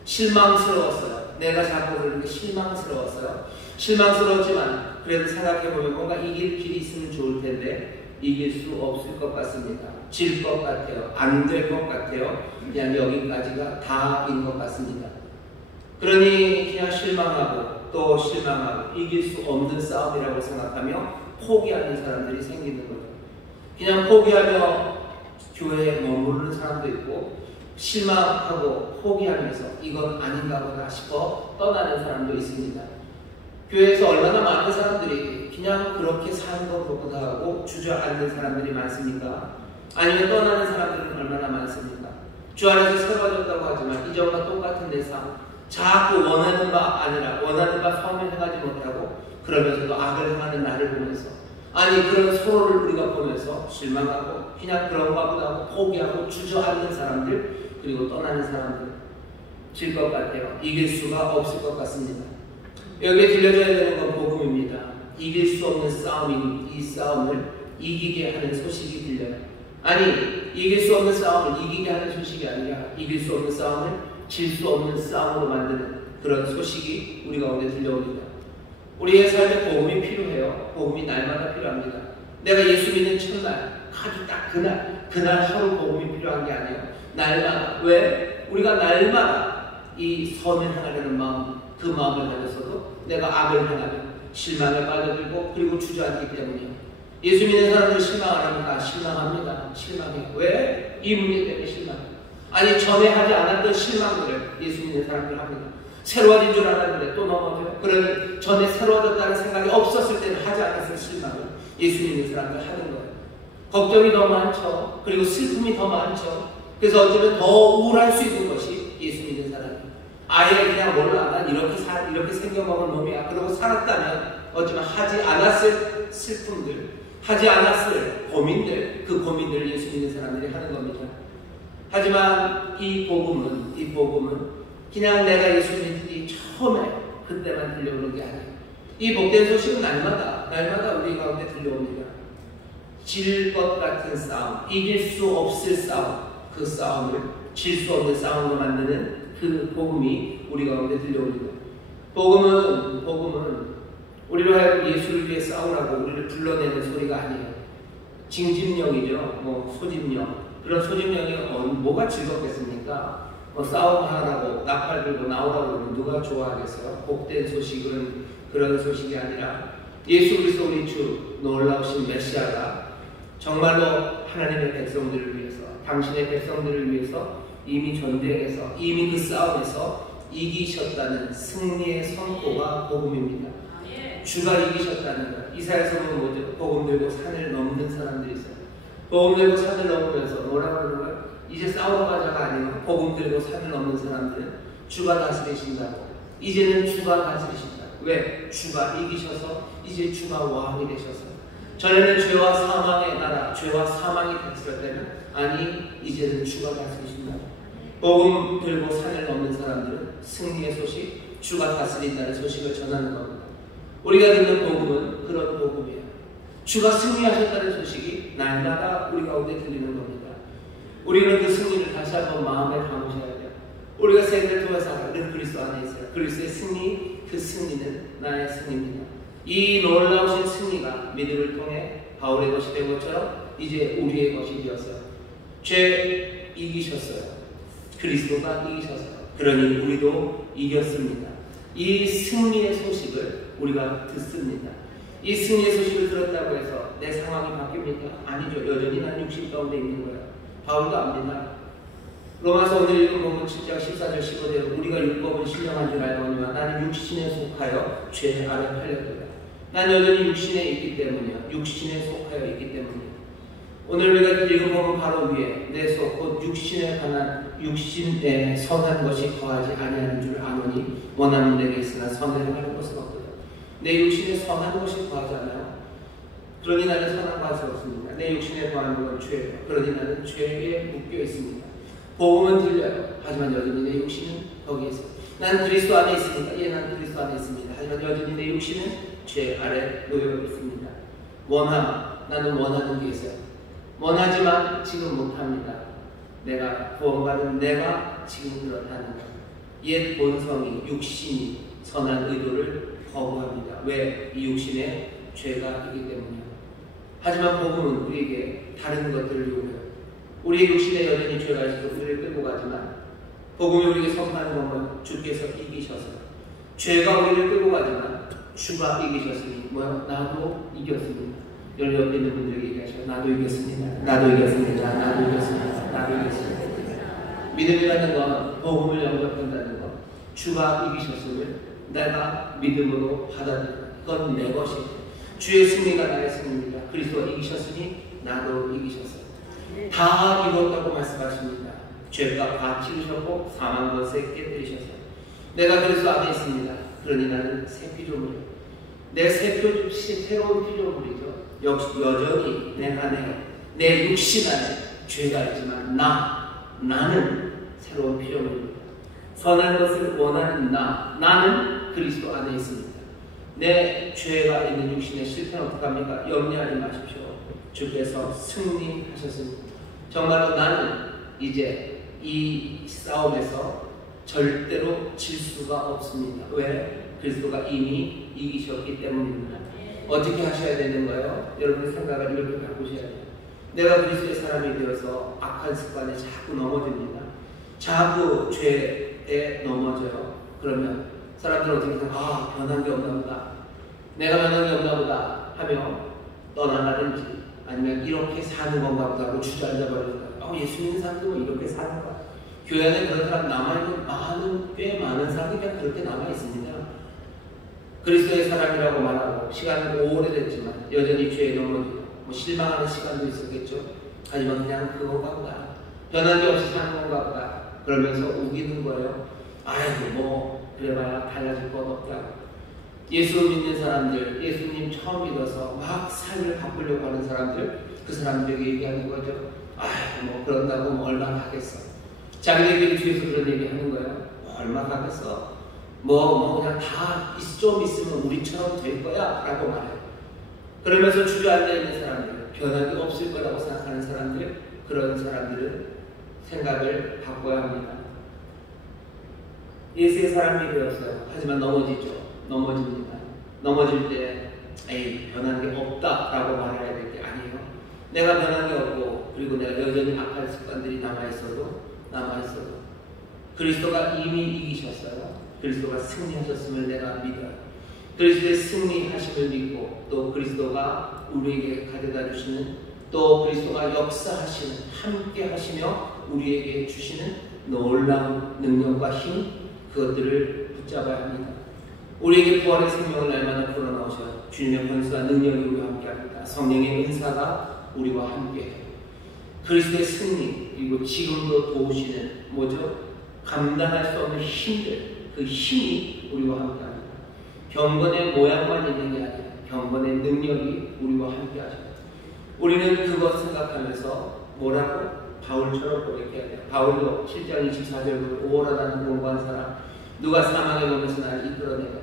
실망스러웠어요. 내가 자꾸 그러는 게 실망스러웠어요. 실망스러웠지만 그래도 생각해보면 뭔가 이길 길이 있으면 좋을 텐데 이길 수 없을 것 같습니다. 질 것 같아요. 안 될 것 같아요. 그냥 여기까지가 다인 것 같습니다. 그러니 그냥 실망하고 또 실망하고 이길 수 없는 싸움이라고 생각하며 포기하는 사람들이 생기는 거죠. 그냥 포기하며 교회에 머무르는 사람도 있고 실망하고 포기하면서 이건 아닌가 보다 싶어 떠나는 사람도 있습니다. 교회에서 얼마나 많은 사람들이 그냥 그렇게 사는 것보다 하고 주저앉는 사람들이 많습니까? 아니면 떠나는 사람들은 얼마나 많습니까? 주 안에서 새로워졌다고 하지만 이전과 똑같은 내 삶, 자꾸 원하는 바 아니라 원하는 바 처음에 행하지 못하고 그러면서도 악을 행하는 나를 보면서 아니 그런 서로를 우리가 보면서 실망하고 그냥 그런가 보다 하고 포기하고 주저앉는 사람들 그리고 떠나는 사람들 질 것 같아요. 이길 수가 없을 것 같습니다. 여기에 들려줘야 되는 건 복음입니다. 이길 수 없는 싸움인 이 싸움을 이기게 하는 소식이 들려요. 아니 이길 수 없는 싸움을 이기게 하는 소식이 아니라 이길 수 없는 싸움을 질 수 없는 싸움으로 만드는 그런 소식이 우리 가운데 들려옵니다. 우리의 삶에 복음이 필요해요. 복음이 날마다 필요합니다. 내가 예수 믿는 첫날 아주 딱 그날 하루 복음이 필요한 게 아니에요. 날마다. 왜? 우리가 날마다 이 선을 향하려는 마음, 그 마음을 가져서도 내가 악을 향하며 실망에 빠져들고 그리고 주저앉기 때문이에요. 예수 믿는 사람들 실망 안 합니까? 실망합니다. 실망해요. 왜? 이 문제 때문에 실망해요. 아니 전에 하지 않았던 실망들을 예수 믿는 사람들 합니다. 새로워진 줄 알았는데 또 넘어져요. 그러니 전에 새로워졌다는 생각이 없었을 때는 하지 않았을 실망을 예수 믿는 사람들 하는 거예요. 걱정이 더 많죠. 그리고 슬픔이 더 많죠. 그래서 어쩌면 더 우울할 수 있는 것이 예수 믿는 사람이에요. 아예 그냥 몰라. 난 이렇게 생겨먹은 놈이야. 그러고 살았다면 어쩌면 하지 않았을 슬픔들, 하지 않았을 고민들, 그 고민들을 예수 믿는 사람들이 하는 겁니다. 하지만 이 복음은 그냥 내가 예수 믿기 처음에 그때만 들려오는 게 아니에요. 이 복된 소식은 날마다 우리 가운데 들려옵니다. 질 것 같은 싸움, 이길 수 없을 싸움, 그 싸움을 질 수 없는 싸움으로 만드는 그 복음이 우리 가운데 들려옵니다. 복음은 우리로 하여금 예수를 위해 싸우라고 우리를 불러내는 소리가 아니에요. 징집령이죠. 소집령. 그런 소집령이 뭐가 즐겁겠습니까? 싸움하라고 나팔 들고 나오라고 그러면 누가 좋아하겠어요? 복된 소식은 그런 소식이 아니라 예수 그리스도 우리 주 놀라우신 메시아가 정말로 하나님의 백성들을 위해서 당신의 백성들을 위해서 이미 전쟁에서 이미 그 싸움에서 이기셨다는 승리의 선포가 복음입니다. 주가 이기셨다는 것. 이사야서 보면 뭐죠? 복음 들고 산을 넘는 사람들이 있어요. 복음 들고 산을 넘으면서 뭐라고 하는 거예요? 이제 싸우러 가자가 아니고 복음 들고 산을 넘는 사람들은 주가 다스리신다고. 이제는 주가 다스리신다. 왜? 주가 이기셔서 이제 주가 왕이 되셔서. 전에는 죄와 사망의 나라, 죄와 사망이 다스렸다면 아니 이제는 주가 다스리신다. 복음 들고 산을 넘는 사람들은 승리의 소식, 주가 다스린다는 소식을 전하는 겁니다. 우리가 듣는 복음은 그런 복음이에요. 주가 승리하셨다는 소식이 날마다 우리 가운데 들리는 겁니다. 우리는 그 승리를 다시 한번 마음에 담으셔야 돼요. 우리가 세계를 통해서 늘 그리스도 안에 있어요. 그리스도의 승리, 그 승리는 나의 승리입니다. 이 놀라우신 승리가 믿음을 통해 바울의 것이 된 것처럼 이제 우리의 것이 되었어요. 죄 이기셨어요. 그리스도가 이기셨어요. 그러니 우리도 이겼습니다. 이 승리의 소식을 우리가 듣습니다. 이 승리의 소식을 들었다고 해서 내 상황이 바뀝니까? 아니죠. 여전히 난 육신 가운데 있는 거예요. 바울도 압니다. 로마서 오늘 읽은 본문 7장 14절 15절 우리가 율법은 신령한 줄 알거니와 나는 육신에 속하여 죄 아래 팔렸도다. 난 여전히 육신에 있기 때문이요. 육신에 속하여 있기 때문이요. 오늘 우리가 읽은 본문 바로 위에 내 속 곧 육신에 관한 육신에 선한 것이 거하지 아니하는 줄 아노니 원하는 데게 있으나 선을 행하는 것은 없도다. 내 육신에 선한 것이 거하지 않아요. 그러니 나는 선한 것이 없습니다. 내 육신에 거하는 건 죄예요. 그러니 나는 죄에 묶여 있습니다. 복음은 들려요. 하지만 여전히 내 육신은 거기에 있습니다. 난 그리스도 안에 있습니다. 예, 난 그리스도 안에 있습니다. 하지만 여전히 내 육신은 죄 아래 놓여 있습니다. 나는 원하는 게 있어요. 원하지만 지금 못합니다. 내가 구원받은 내가 지금 그렇다는 것. 옛 본성이 육신이 선한 의도를 거부합니다. 왜? 이 육신에 죄가 있기 때문이요. 하지만 복음은 우리에게 다른 것들을 요구해요. 우리의 육신에 여전히 죄가 있어서 우리를 끌고 가지만 복음이 우리에게 선포하는 것은 주께서 이기셔서 죄가 우리를 끌고 가지만 주가 이기셨으니 뭐요? 나도 이겼습니다. 여러분 옆에 있는 분들에게 얘기하셔요. 나도 이겼습니다. 나도 이겼습니다. 나도 이겼습니다. 나도 이겼습니다. 믿음이라는 건 복음을 영접한다는 것. 주가 이기셨음을 내가 믿음으로 받아들인다. 그건 내 것이에요. 주의 승리가 나의 승리입니다. 그리스도가 이기셨으니 나도 이기셨어요. 다 이뤘다고 말씀하십니다. 죄가 다 치르셨고 사망 권세 깨뜨리셨어요. 내가 그리스도 안에 있습니다. 그러니 나는 새 피조물이에요. 내 새로운 피조물이죠. 역시 여전히 내 안에 내 육신 안에 죄가 있지만 나는 새로운 피조물입니다. 선한 것을 원하는 나는 그리스도 안에 있습니다. 내 죄가 있는 육신의 실패는 어떡합니까? 염려하지 마십시오. 주께서 승리하셨습니다. 정말로 나는 이제 이 싸움에서 절대로 질 수가 없습니다. 왜? 그리스도가 이미 이기셨기 때문입니다. 어떻게 하셔야 되는 거예요? 여러분의 생각을 이렇게 바꾸셔야 돼요. 내가 그리스도의 사람이 되어서 악한 습관에 자꾸 넘어집니다. 자꾸 죄에 넘어져요. 그러면 사람들은 어떻게 생각해요? 변한 게 없나 보다. 내가 변한 게 없나 보다 하며 떠나가든지 아니면 이렇게 사는 건가 보다 하고 주저앉아버리는 거예요. 예수 믿는 사람도 이렇게 사는 거야. 교회 안에 그런 사람 남아있는 꽤 많은 사람이 그냥 그렇게 남아있습니다. 그리스도의 사람이라고 말하고 시간이 오래됐지만 여전히 죄에 넘어지고 실망하는 시간도 있었겠죠. 하지만 그냥 그건가 보다. 변한 게 없이 사는 건가 보다. 그러면서 우기는 거예요. 아이고 그래봐야 달라질 것 없다. 예수 믿는 사람들, 예수님 처음 믿어서 막 삶을 바꾸려고 하는 사람들, 그 사람들에게 얘기하는 거죠. 그런다고 얼마 가겠어. 자기들끼리 뒤에서 그런 얘기 하는 거예요. 얼마 가겠어. 그냥 다 좀 있으면 우리처럼 될 거야 라고 말해요. 그러면서 주저앉아 있는 사람들, 변화가 없을 거라고 생각하는 사람들, 그런 사람들은 생각을 바꿔야 합니다. 예수의 사람이 되었어요. 하지만 넘어집니다. 넘어질 때 변한 게 없다라고 말해야 될 게 아니에요. 내가 변한 게 없고 그리고 내가 여전히 악한 습관들이 남아있어도 그리스도가 이미 이기셨어요. 그리스도가 승리하셨음을 내가 믿어요. 그리스도의 승리하심을 믿고 또 그리스도가 우리에게 가져다 주시는 또 그리스도가 역사하시는 함께 하시며 우리에게 주시는 놀라운 능력과 힘 그것들을 붙잡아야 합니다. 우리에게 부활의 생명을 날마다 불어넣으셔 주님의 권수와 능력이 우리와 함께합니다. 성령의 은사가 우리와 함께해요. 그리스도의 승리 그리고 지금도 도우시는 감당할 수 없는 힘들 그 힘이 우리와 함께합니다. 경건의 모양만 있는 게 아니라 경건의 능력이 우리와 함께하십니다. 우리는 그것 생각하면서 바울처럼 고백해야 돼요. 바울도 7장 24절로 오월하다는 공부한 사람 누가 사망의 몸에서 나를 이끌어내냐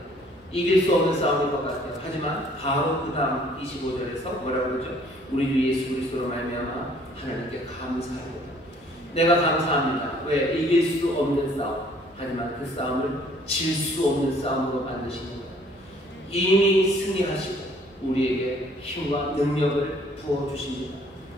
이길 수 없는 싸움인 것 같아요. 하지만 바로 그 다음 25절에서 뭐라고 그러죠? 우리 주 예수 그리스도로 말미암아 하나님께 감사합니다. 내가 감사합니다. 왜? 이길 수 없는 싸움. 하지만 그 싸움을 질 수 없는 싸움으로 만드시는 거예요. 이미 승리하시고 우리에게 힘과 능력을 부어주십니다.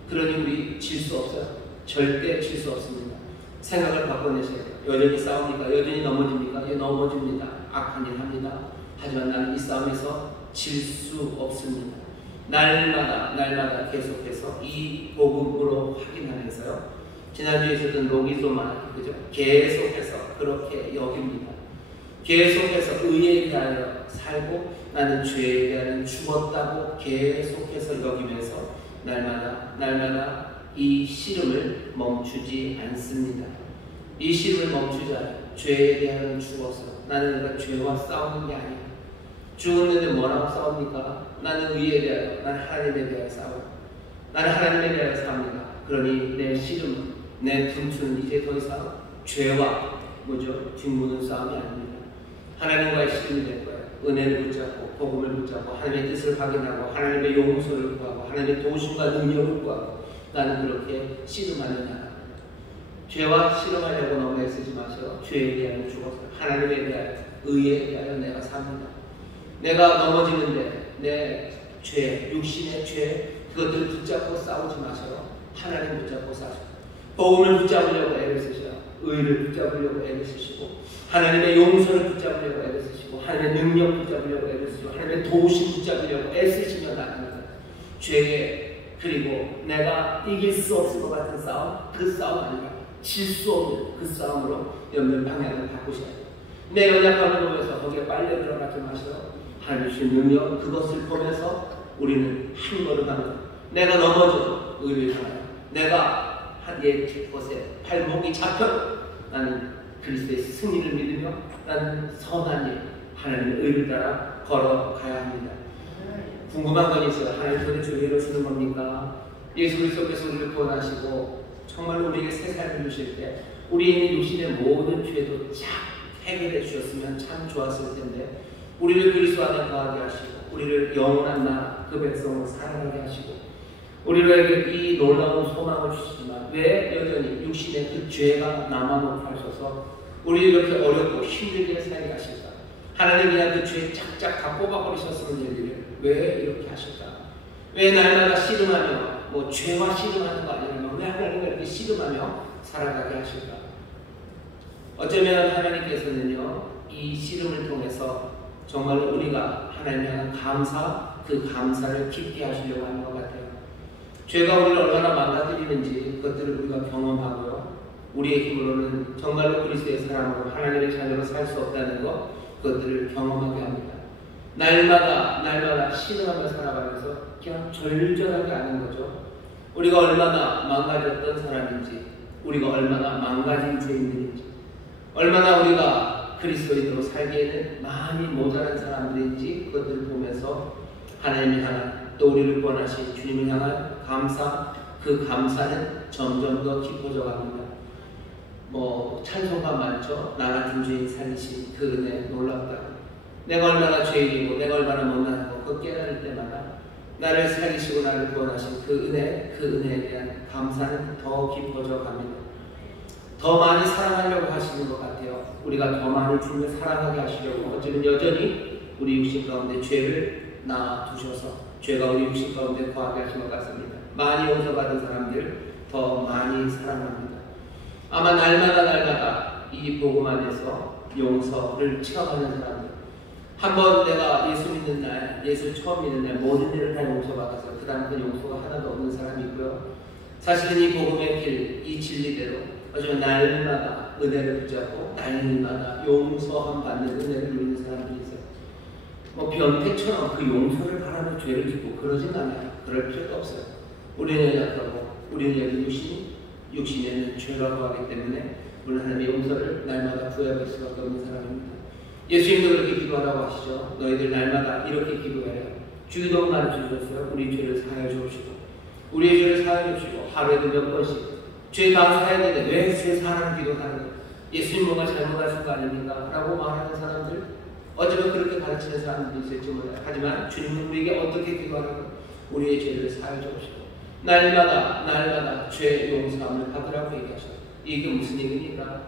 그러니 우리 질 수 없어요. 절대 질 수 없습니다. 생각을 바꿔내셔야 돼요. 여전히 싸웁니까? 여전히 넘어집니까? 넘어집니다. 악한 일 합니다. 하지만 나는 이 싸움에서 질 수 없습니다. 날마다 계속해서 이 복음으로 확인하면서요. 지난주에 있었던 로기소만 계속해서 그렇게 여깁니다. 계속해서 의에 대하여 살고 나는 죄에 대하여 죽었다고 계속해서 여기면서 날마다 이 씨름을 멈추지 않습니다. 이 씨름을 멈추지 않아요. 죄에 대하여 죽어서 나는 죄와 싸우는 게 아니에요. 죽었는데 뭐라고 싸웁니까? 나는 의에 대하여, 나는 하나님에 대하여 싸워. 나는 하나님에 대하여 삽니다. 그러니 내 씨름은, 내 분투는 이제 더 이상 죄와 뒷무는 싸움이 아닙니다. 하나님과의 씨름이 될 거예요. 은혜를 붙잡고 복음을 붙잡고 하나님의 뜻을 확인하고 하나님의 용서를 구하고 하나님의 도우심과 능력을 구하고 나는 그렇게 씨름하는 자다. 죄와 씨름하려고 너무 애쓰지 마세요. 죄에 대하여 죽었어요. 하나님에 대하여, 의에 대하여 내가 삽니다. 내가 넘어지는데 내 죄, 육신의 죄, 그것들을 붙잡고 싸우지 마세요. 하나님 붙잡고 싸우세요. 복음을 붙잡으려고 애를 쓰셔요. 의를 붙잡으려고 애를 쓰시고, 하나님의 용서를 붙잡으려고 애를 쓰시고, 하나님의 능력 붙잡으려고 애를 쓰시고, 하나님의 도우심 붙잡으려고 애쓰시면 나갑니다. 죄에, 그리고 내가 이길 수 없을 것 같은 싸움, 그 싸움 아니라 질 수 없는 그 싸움으로 여러분 방향을 바꾸셔야 돼요. 내 연약함을 보면서 거기에 빨려 들어가지 마세요. 하나님 주신 능력, 그것을 보면서 우리는 한 걸음 한 걸음, 내가 넘어져도 의를 향하여, 내가 한 옛 것에 발목이 잡혀도 나는 그리스도의 승리를 믿으며 나는 선한 일, 하나님의 의를 따라 걸어가야 합니다. 궁금한 건 있어요. 하나님 도대체 왜 이러시는 겁니까? 예수 그리스도께서 우리를 구원하시고 정말 우리에게 새 삶을 주실 때 우리의 육신의 모든 죄도 쫙 해결해 주셨으면 참 좋았을 텐데, 우리를 그리스도 안에 거하게 하시고 우리를 영원한 나라 그 백성으로 살아가게 하시고 우리에게 이 놀라운 소망을 주시지만 왜 여전히 육신의 그 죄가 남아놓게 하셔서 우리를 이렇게 어렵고 힘들게 살게 하실까? 하나님 그냥 그 죄 짝짝 다 뽑아버리셨으면 얘기를 왜 이렇게 하실까? 왜 날마다 씨름하며 뭐 죄와 씨름하는 거 아니라면 왜 하나님을 이렇게 씨름하며 살아가게 하실까? 어쩌면 하나님께서는요 이 씨름을 통해서 정말 우리가 하나님에 대한 감사, 그 감사를 깊게 하시려고 하는 것 같아요. 죄가 우리를 얼마나 망가뜨리는지 그것들을 우리가 경험하고요. 우리의 힘으로는 정말로 그리스도의 사람으로 하나님의 자녀로 살 수 없다는 것, 그것들을 경험하게 합니다. 날마다 씨름하며 살아가면서 그냥 절절하게 아는 거죠. 우리가 얼마나 망가졌던 사람인지, 우리가 얼마나 망가진 죄인들인지, 얼마나 우리가 그리스도인으로 살기에는 많이 모자란 사람들인지 그것들을 보면서 하나님을 향한, 또 우리를 구원하신 주님을 향한 감사, 그 감사는 점점 더 깊어져 갑니다. 뭐 찬송가 많죠. 나 같은 죄인 살리신 그 은혜 놀랍다. 내가 얼마나 죄인이고 내가 얼마나 못나고 그거 깨달을 때마다 나를 살리시고 나를 구원하신 그 은혜에 대한 감사는 더 깊어져 갑니다. 더 많이 사랑하려고 하시는 것 같아요. 우리가 더 많이 주님을 사랑하게 하시려고 어쩌면 여전히 우리 육신 가운데 죄를 놔두셔서 죄가 우리 육신 가운데 거하게 하신 것 같습니다. 많이 용서받은 사람들 더 많이 사랑합니다. 아마 날마다 이 복음 안에서 용서를 체험하는 사람들, 한번 내가 예수 믿는 날, 예수 처음 믿는 날 모든 일을 다 용서받아서 그 다음부터 용서가 하나도 없는 사람이 있고요. 사실은 이 복음의 길, 이 진리대로 어쩌면 날마다 은혜를 붙잡고 날마다 용서함 받는 은혜를 누리는 사람들이 있어요. 뭐 변태처럼 그 용서를 바라며 죄를 짓고 그러진 않아요. 그럴 필요도 없어요. 우리는 약하고 우리는 여기 육신에는 죄가 거하기 때문에 우리는 하나님의 용서를 날마다 구해볼 수밖에 없는 사람입니다. 예수님도 그렇게 기도하라고 하시죠. 너희들 날마다 이렇게 기도해라. 주기도문 가르쳐주셨어요. 우리 죄를 사하여 주시고 우리의 죄를 사하여 주시고 하루에도 몇 번씩 죄 감사해야 되는데 왜 죄 사하라는 기도하는 거예요? 예수님 뭔가 잘못하신 거 아닙니까? 라고 말하는 사람들, 어쩌면 그렇게 가르치는 사람들이 있을지 몰라요. 하지만 주님은 우리에게 어떻게 기도하는 거예요? 우리의 죄를 사하여 주시고 날마다 죄 용서함을 받으라고 얘기하셔요. 이게 무슨 얘기입니까?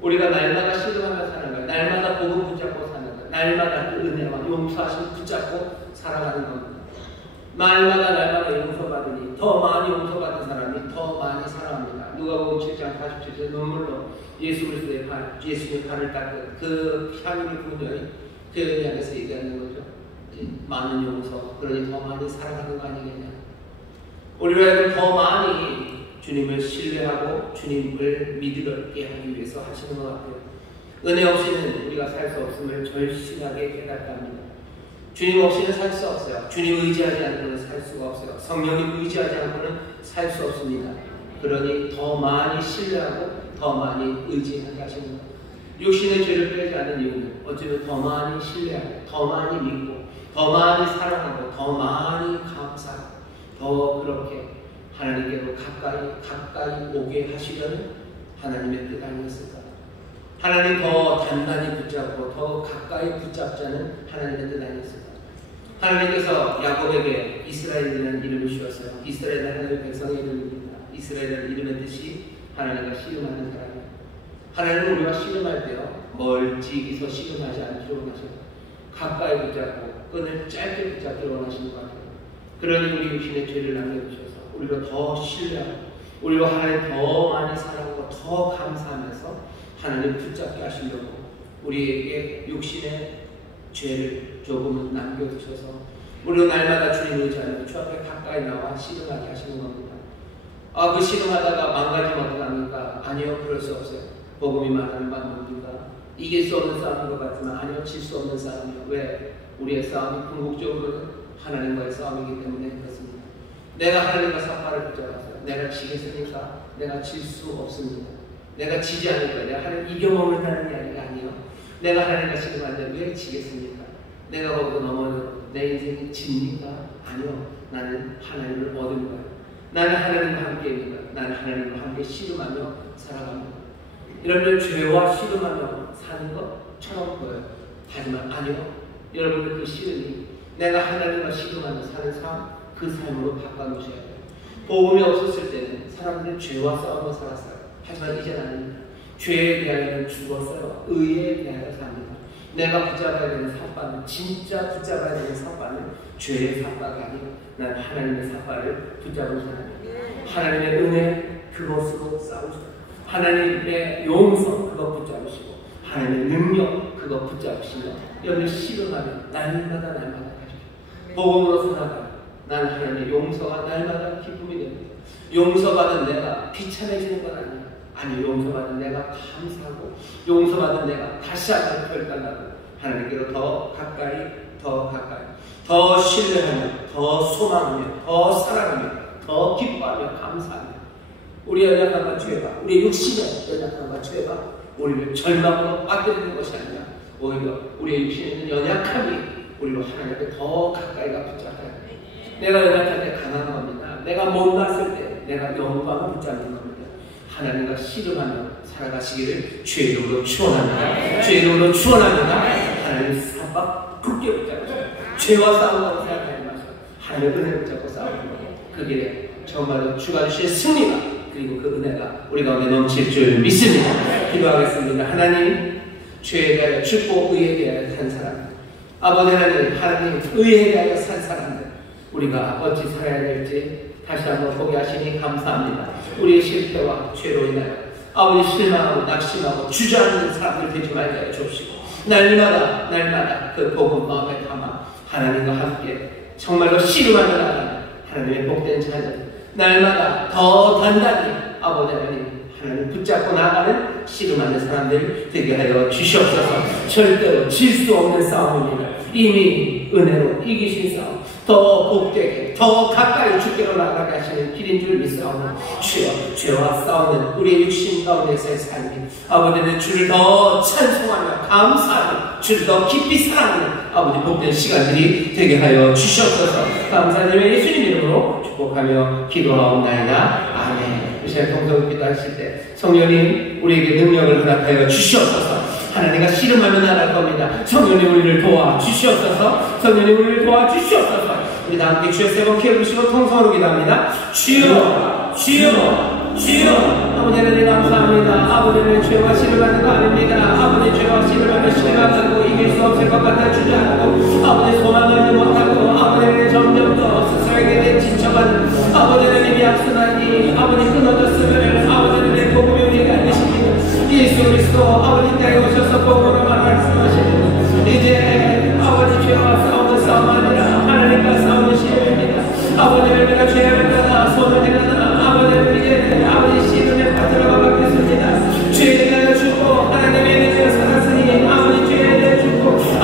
우리가 날마다 씨름하며 사는 거예요. 날마다 복음 붙잡고 사는 거예요. 날마다 그 은혜와 용서하심 붙잡고 살아가는 겁니다. 날마다 용서받으니 더 많이 용서받은 사람이 더 많이 사랑합니다. 누가복음 7장 47절 눈물로 예수 그리스도의 발, 예수님의 발을 닦은 그 향유를 부녀의 그 연약에서 얘기하는 거죠. 많은 용서, 그러니 더 많이 사랑하는 거 아니겠냐. 우리가 더 많이 주님을 신뢰하고 주님을 믿게 하기 위해서 하시는 것 같아요. 은혜 없이는 우리가 살 수 없음을 절실하게 깨닫게 합니다. 주님 없이는 살 수 없어요. 주님 의지하지 않고는 살 수가 없어요. 성령님 의지하지 않고는 살 수 없습니다. 그러니 더 많이 신뢰하고 더 많이 의지하게 하시는 거예요. 육신의 죄를 빼지 않는 이유는 어쩌면 더 많이 신뢰하고 더 많이 믿고 더 많이 사랑하고 더 많이 감사하고 더 그렇게 하나님께로 가까이 오게 하시려는 하나님의 뜻 아니었을까? 하나님 더 단단히 붙잡고 더 가까이 붙잡자는 하나님의 뜻 아니었을까? 하나님께서 야곱에게 이스라엘이라는 이름을 주었어요. 이스라엘은 하나님의 백성의 이름입니다. 이스라엘은 이름의 뜻이 하나님과 씨름하는 사람이에요. 하나님은 우리가 씨름할 때요, 멀찍이서 씨름하지 않기를 원하셔요. 가까이 붙잡고 끈을 짧게 붙잡기를 원하시는 것 같아요. 그러니 우리 육신의 죄를 남겨주셔서 우리가 더 신뢰하고 우리가 하나님 더 많이 사랑하고 더 감사하면서 하나님 붙잡게 하시려고 우리에게 육신의 죄를 조금은 남겨두셔서 우리가 날마다 주님 의지하며 주 앞에 가까이 나와 씨름하게 하시는 겁니다. 그 씨름하다가 망가지면 어떡합니까? 아니요, 그럴 수 없어요. 복음이 말하는 바는 뭡니까? 이길 수 없는 싸움인 것 같지만 아니요, 질 수 없는 싸움이요. 왜? 우리의 싸움이 궁극적으로는 하나님과의 싸움이기 때문에 그렇습니다. 내가 하나님과 삿발을 붙잡았어요. 내가 지겠습니까? 내가 질 수 없습니다. 내가 지지 않을 거예요. 내가 하나님 이겨먹는다는 이야기가 아니에요. 내가 하나님과 씨름하는데 왜 지겠습니까? 내가 거기서 넘어져도 내 인생이 집니까? 아니요. 나는 하나님을 얻은 거예요. 나는 하나님과 함께입니다. 나는 하나님과 함께 씨름하며 살아갑니다. 여러분들 죄와 씨름하며 사는 것처럼 보여요. 하지만 아니요. 여러분들 그 씨름이 내가 하나님과 씨름하며 사는 삶, 그 삶으로 바꿔놓으셔야 돼요. 복음이 없었을 때는 사람들은 죄와 싸우며 살았어요. 하지만 이제는 아닙니다. 죄에 대하여는 죽었어요. 의에 대하여 삽니다. 내가 붙잡아야 되는 삿발은, 진짜 붙잡아야 되는 삿발은 죄의 삿발이 아니에요. 난 하나님의 삿발을 붙잡은 사람이에요. 하나님의 은혜, 그것으로 싸우시고 하나님의 용서, 그것 붙잡으시고 하나님의 능력, 그것 붙잡으시며 여러분이 씨름하면 날마다 가시고 복음으로 살아가면 난 하나님의 용서가 날마다 기쁨이 됩니다. 용서받은 내가 비참해지는 건 아니에요. 아니, 용서받은 내가 감사하고 용서받은 내가 다시 한번 결단하고 하나님께로 더 가까이 더 신뢰하며 더 소망하며 더 사랑하며 더 기뻐하며 감사하며 우리의 연약함과 죄가, 우리의 육신의 연약함과 죄가 우리를 절망으로 빠뜨리는 것이 아니라 오히려 우리의 육신에 있는 연약함이 우리로 하나님께 더 가까이가 붙잡아야 돼요. 내가 연약할 때 강한 겁니다. 내가 못났을 때 내가 영광을 붙잡는 겁니다. 하나님과 씨름하며 살아가시기를 주의 이름으로 축원합니다. 주의 이름으로 축원합니다. 하나님 삽박 굳게 붙잡으세요. 죄와 싸운다고 생각하지 마세요. 하나님의 은혜를 붙잡고 싸우는 거예요. 그 길에 정말로 주가 주신 승리가 그리고 그 은혜가 우리 가운데 넘칠 줄 믿습니다. 기도하겠습니다. 하나님, 죄에 대하여 죽고 의에 대하여 산 사람, 아버지 하나님 의에 대하여 산 사람들, 우리가 어찌 살아야 될지 다시 한번 보게 하시니 감사합니다. 우리의 실패와 죄로 인하여 아버지 실망하고 낙심하고 주저앉는 사람들 되지 말게 하여 주옵시고 날마다 그 복음 마음에 담아 하나님과 함께 정말로 씨름하며 나가는 하나님의 복된 자녀, 날마다 더 단단히 아버지 하나님 붙잡고 나가는 씨름하는 사람들 되게 하여 주시옵소서. 절대로 질 수 없는 싸움입니다. 이미 은혜로 이기신 싸움, 더 복되게 더 가까이 주께로 나가게 하시는 길인 줄 믿사오니 주여, 죄와 싸우는 우리의 육신 가운데서의 삶이 아버지는 주를 더 찬송하며 감사하며 주를 더 깊이 사랑하는 아버지 복된 시간들이 되게 하여 주시옵소서. 감사드리며 예수님 이름으로 축복하며 기도하옵나이다. 아멘. 이 시간 동성 기도하실 때 성령님 우리에게 능력을 허락하여 주시옵소서. 하나님과 씨름하며 나갈 겁니다. 성령님 우리를 도와주시옵소서. 성령님 우리를 도와주시옵소서. 우리 다 함께 주의 세 번 키워주시고 통성으로 기도합니다. 주여, 주여, 주여. 아버지 하나님 감사합니다. 아버지는 죄와 씨름하는 거 아닙니다. 아버지 죄와 씨름하며 실망하고 이길 수 없을 것 같아 주저하고 아버지 소망을 못하고 아버지는 점점 더 스스로에게 지쳐가는 아버지 하나님이 약속하니 아버지 끊어졌으면 아버지는 내 복음이 우리에게 안 되십니다. 예수 그리스도 아버지 땅에 오셔서 복음으로 말씀하시는 이제 아버지 죄와 싸우는 싸움 아니라 하나님과 싸우는 시험입니다. 아버지를 내가 죄를 따라 손을 대가나 아버지를 이제 아버지 씨름에 빠져나가 받겠습니다. 죄에 대하여 죽고 하나님에 대하여 살았으니 아버지 죄에 대하여 죽고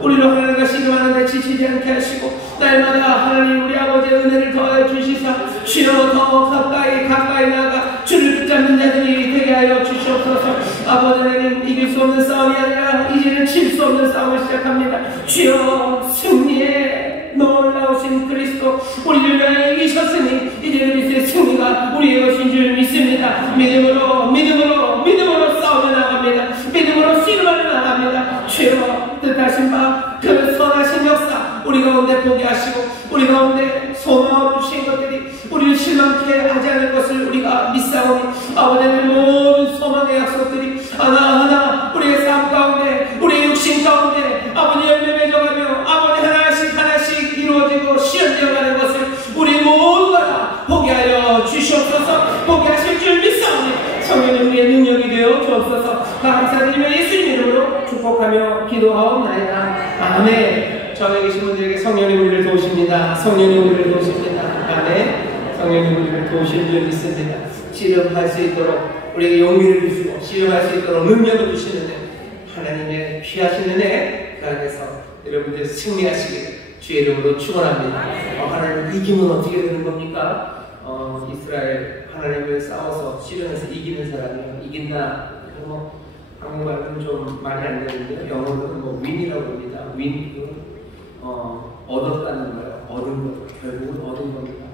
우리를 하나님과 씨름하는데 지치지 않게 하시고 날마다 하나님 우리 아버지의 은혜를 더하여 주시사 주여 더 가까이 나아가 주를 붙잡는 자들이 되게 하여 주시옵소서. 아버지 하나님 이길 수 없는 싸움이 아니라 이제는 질 수 없는 싸움을 시작합니다. 주여 승리의 놀라우신 그리스도 우리를 위하여 이기셨으니 이제 그리스도의 승리가 우리의 것인 줄 믿습니다. 믿음으로 싸우며 나갑니다. 믿음으로 씨름하며 나갑니다. 주여 뜻하신 바 그 선하신 역사 우리 가운데 보게 하시고 우리 가운데 소망으로 주신 것들이 우리를 실망케 하지 않을 것을 우리가 믿사오니 아버지의 모든 소망의 약속들이 하나하나 우리의 삶 가운데 우리의 육신 가운데 아버지 열매 맺어가며 아버지 하나씩 이루어지고 실현되어가는 것을 우리 모두가 다 보게 하여 주시옵소서. 보게 하실 줄 믿사오니 성령님 우리의 능력이 되어 주옵소서. 감사드리며 예수님 이름으로 축복하며 기도하옵나이다. 아멘. 저에 계신 분들에게 성령님 우리를 도우십니다. 성령님 우리를 도우십니다. 아멘. 성령님 우리를 도우실 줄 믿습니다. 씨름할 수 있도록 우리에게 용기를 주시고 씨름할 수 있도록 능력을 주시는데 하나님의 귀하신 은혜 그 안에서 여러분들 승리하시기를 주의 이름으로 축원합니다. 하나님 이기면 어떻게 되는 겁니까? 이스라엘 하나님을 싸워서 씨름해서 이기는 사람이 이긴다. 한국말은 좀 말이 안 되는데요. 영어로는 win이라고 합니다. win 얻었다는 거예요. 얻은 것, 결국은 얻은 겁니다.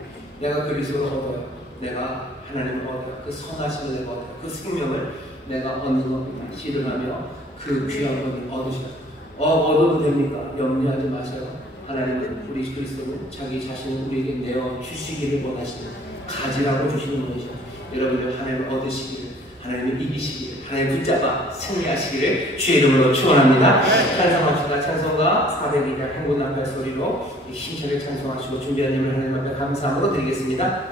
내가 그리스도를 얻어요. 내가 하나님을 얻어요. 그 선하심을 내가 얻어요. 그 생명을 내가 얻는 겁니다. 씨름하며 그 귀한 것을 얻으셔요. 얻어도 됩니까? 염려하지 마세요. 하나님은 우리 그리스도는 자기 자신을 우리에게 내어 주시기를 원하시는 가지라고 주시는 것이죠. 여러분들 하나님을 얻으시기를 하나님을 이기시기를 하나님 붙잡아 승리하시기를 주의 이름으로 축원합니다. 찬송합시다. 찬송가 402장 행군나팔 소리로 힘차게 찬송하시고 준비한 예물 하나님 앞에 감사함으로 드리겠습니다.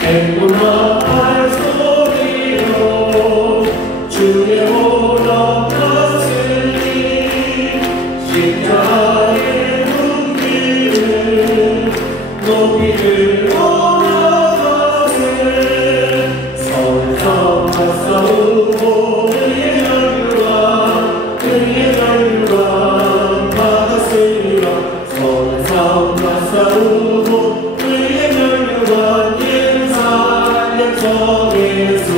행군나팔 소리로 주의 오라 갔으니 십자가의 눈길을 높이를 올라가세 선성과 싸우고 그의 혈관 받았으리라 선성과 싸우고 그의 혈관 정에서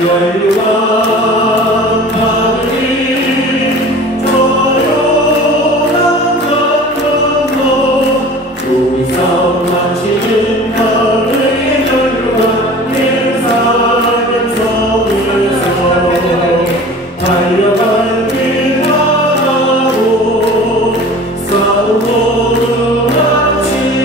열관 받으리 조용한 감동도 우리 싸움 마치는 하늘의 열관 예사는 성에서 달려갈 길하고 싸움 모두 마치고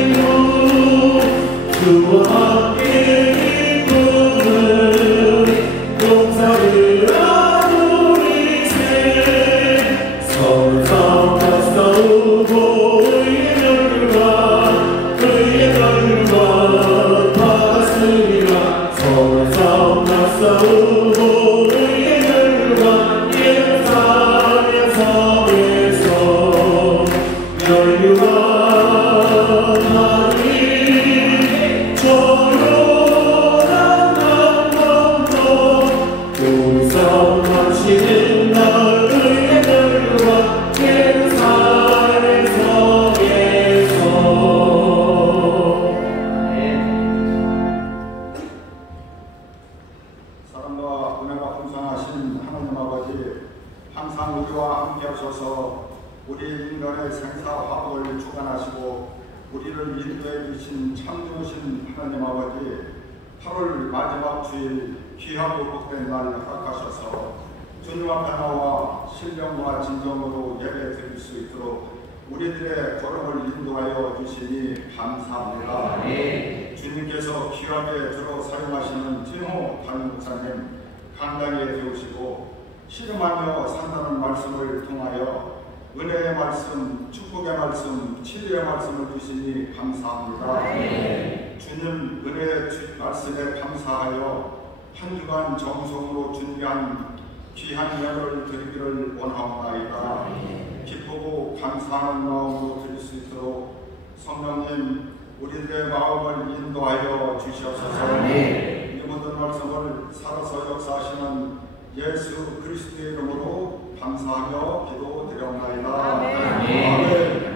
주와 신령과 진정으로 예배 드릴 수 있도록 우리들의 걸음을 인도하여 주시니 감사합니다. 네. 주님께서 귀하게 들어 사용하시는 진호 담임목사님 강단에 세우시고 씨름하며 산다는 말씀을 통하여 은혜의 말씀, 축복의 말씀, 치료의 말씀을 주시니 감사합니다. 네. 주님 은혜의 말씀에 감사하여 한 주간 정성으로 준비한 귀한 예물을 드리기를 원하옵나이다. 기쁘고 감사하는 마음으로 드릴 수 있도록 성령님 우리들의 마음을 인도하여 주시옵소서. 이 모든 말씀을 살아서 역사하시는 예수 그리스도의 이름으로 감사하며 기도드렸나이다. 아멘.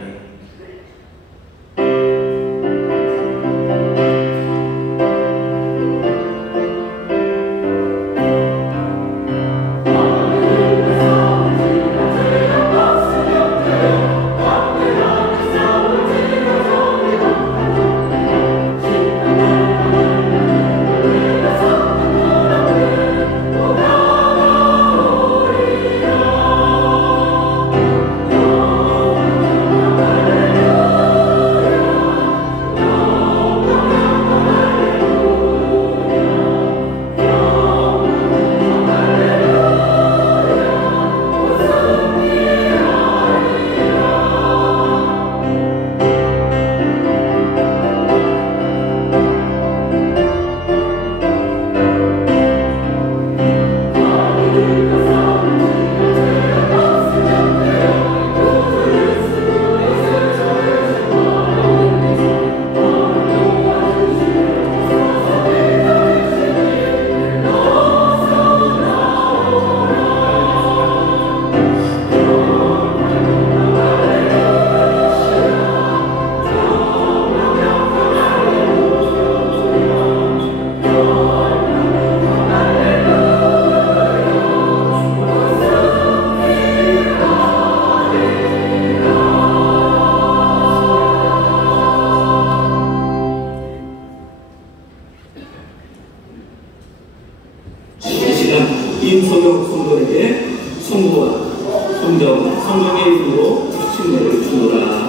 임선영 성도에게 성부와 성령, 성령의 이름으로 침례를 주노라.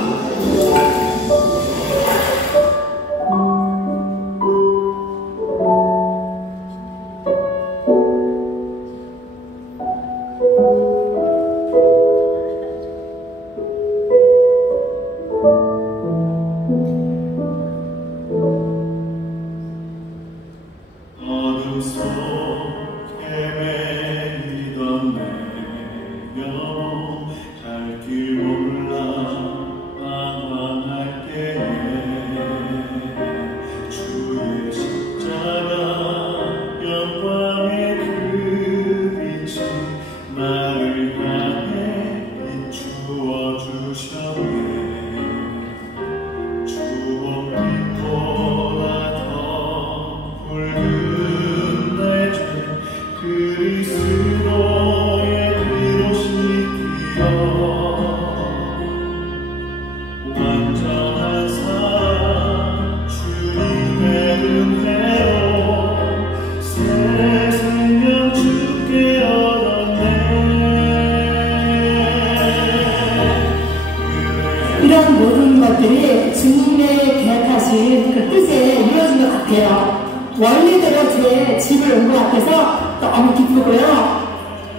이런 모든 것들이 주님의 계획하신 그 뜻에 이루어진 것 같아요. 원래대로 제 집을 온 것 같아서 너무 기쁘고요.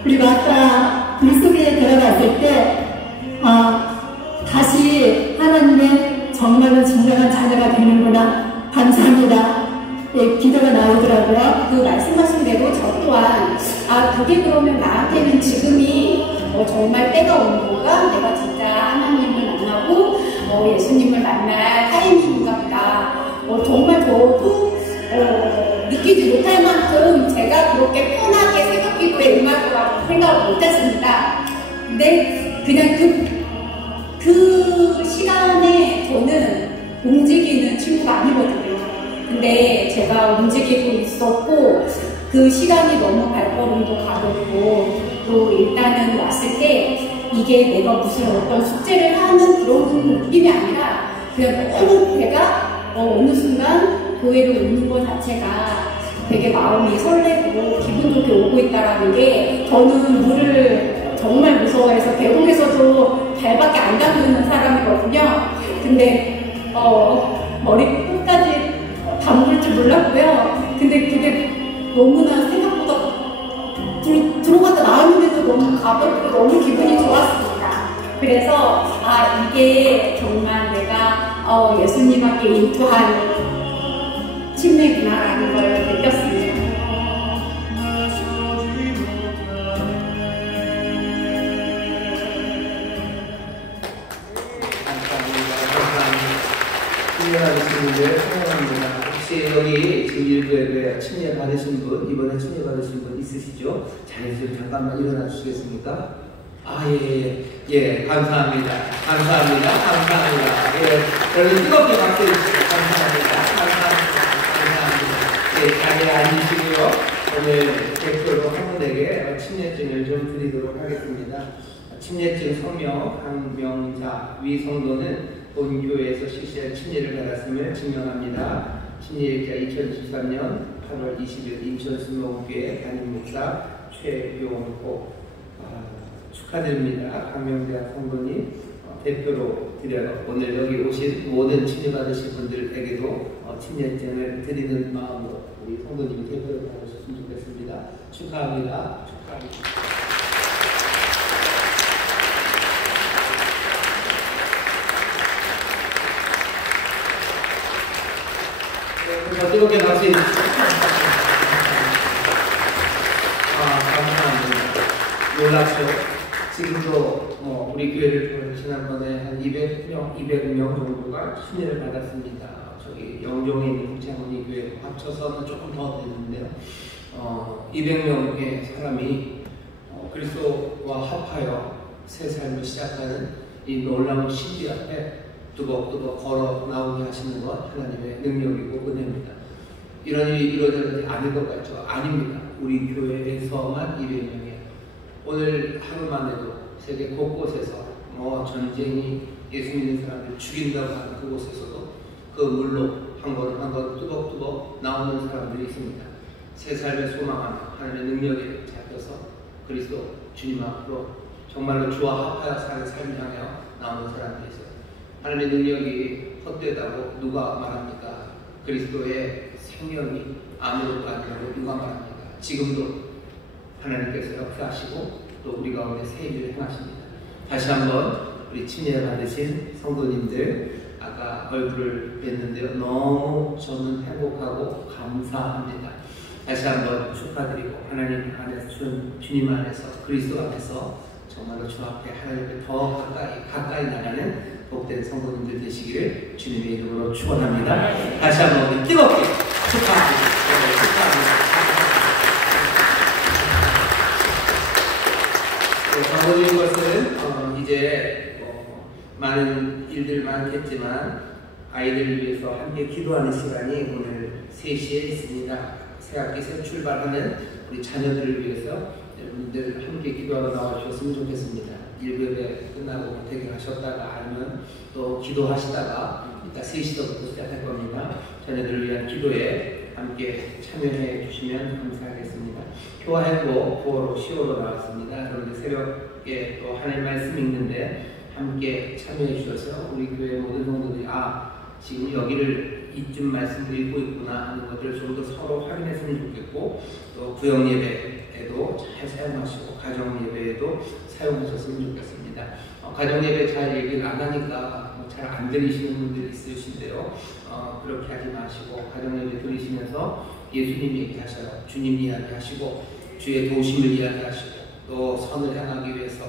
그리고 아까 물속에 들어갔을 때 다시 하나님의 정말로 진정한 자녀가 되는구나. 감사합니다. 예, 기도가 나오더라고요. 그 말씀하신 대로 저 또한 그게 그러면 나한테는 지금이 정말 때가 온 건가? 내가 진짜 하나님을 만나고 예수님을 만날 타이밍인가 보다. 정말 저도 느끼지 못할 만큼 제가 그렇게 편하게 새벽기도에 임할 거라고 생각을 못했습니다. 근데 그냥 그 시간에 저는 움직이는 친구가 아니거든요. 근데 제가 움직이고 있었고 그 시간이 너무 발걸음도 가볍고 또 일단은 왔을 때 이게 내가 무슨 어떤 숙제를 하는 그런 느낌이 아니라 그냥 너무 배가 어느 순간 교회를 오는 것 자체가 되게 마음이 설레고 기분 좋게 오고 있다라는 게 저는 물을 정말 무서워해서 계곡에서도 발밖에 안 담그는 사람이거든요. 근데 머리 끝까지 담글 줄 몰랐고요. 근데 그게 너무나 생각보다 들어갔다 나왔는데도 너무 가볍고 너무 기분이 좋았습니다. 그래서 이게 정말 내가 예수님께 인투한 침례구나라는 걸 느꼈습니다. 감사합니다. 감사합니다. 일부 예배 침례 받으신 분, 이번에 침례 받으신 분 있으시죠? 자리에서 잠깐만 일어나 주시겠습니까? 예, 감사합니다. 여러분 뜨겁게 박수 주시고 감사합니다. 예, 자리에 앉으시고요. 오늘 대표로 한 분에게 침례증을 좀 드리도록 하겠습니다. 침례증 성명 강명자 위 성도는 본 교회에서 실시한 침례를 받았음을 증명합니다. 침례일자 2023년 8월 20일 인천 순복음교회 담임 목사 최용호 축하드립니다. 강명자 성도님 대표로 드려요. 오늘 여기 오신 모든 침례 받으신 분들에게도 침례증을 드리는 마음으로 우리 성도님이 대표로 받으셨으면 좋겠습니다. 축하합니다. 더 뜨겁게 박수 해주시죠. 감사합니다. 놀랍죠? 지금도 우리 교회를 지난번에 한 200명 정도가 순회를 받았습니다. 저기 영종에 있는 국창훈이 교회 합쳐서는 조금 더 됐는데요. 200명의 사람이 그리스도와 합하여 새 삶을 시작하는 이 놀라운 신비 앞에 뜨겁뜨겁 걸어 나오게 하시는 것 하나님의 능력이고 은혜입니다. 이런 일이 이루어지지 않을 것 같죠? 아닙니다. 우리 교회에서만 200명이에요. 오늘 하루만 해도 세계 곳곳에서 전쟁이 예수 믿는 사람들 죽인다고 하는 그곳에서도 그 물로 한 걸음 한 걸음 뜨겁뜨겁 나오는 사람들이 있습니다. 새 삶의 소망하며 하나님의 능력에 잡혀서 그리스도 주님 앞으로 정말로 주와 합하여 사는 삶을 향하여 나오는 사람들이 있어요. 하나님의 능력이 헛되다고 누가 말합니까? 그리스도의 생명이 아무것도 아니라고 누가 말합니까? 지금도 하나님께서 역사하시고 또 우리 가운데 새 일을 행하십니다. 다시 한번 우리 침례 받으신 성도님들 아까 얼굴을 뵀는데요. 너무 저는 행복하고 감사합니다. 다시 한번 축하드리고 하나님 안에서 주님 안에서 그리스도 안에서 정말로 주 앞에 하나님께 더 가까이 나가는 복된 성도님들 되시기를 주님의 이름으로 축원합니다. 다시 한번 뜨겁게 축하합니다. 광고드린 것은 이제 많은 일들 많겠지만 아이들을 위해서 함께 기도하는 시간이 오늘 3시에 있습니다. 새학기 새 출발하는 우리 자녀들을 위해서 여러분들 함께 기도하러 나와주셨으면 좋겠습니다. 1교회 끝나고 퇴근하셨다가 아니면 또 기도하시다가 이따 3시부터 시작할 겁니다. 자녀들을 위한 기도에 함께 참여해 주시면 감사하겠습니다. 교화했고 9월로 10월로 나왔습니다. 여러분들 새벽에 또 하나님 말씀 읽는데 함께 참여해 주셔서 우리 교회 모든 성도들이 지금 여기를 이쯤 말씀을 읽고 있구나 하는 것들을 좀 더 서로 확인했으면 좋겠고 또 구역 예배에도 잘 사용하시고 가정 예배에도 사용하셨으면 좋겠습니다. 가정 예배 잘 얘기를 안 하니까 잘 안 들리시는 분들이 있으신데요. 그렇게 하지 마시고 가정 예배 들으시면서 예수님 얘기하셔요. 주님 이야기하시고 주의 도심을 이야기하시고 또 선을 향하기 위해서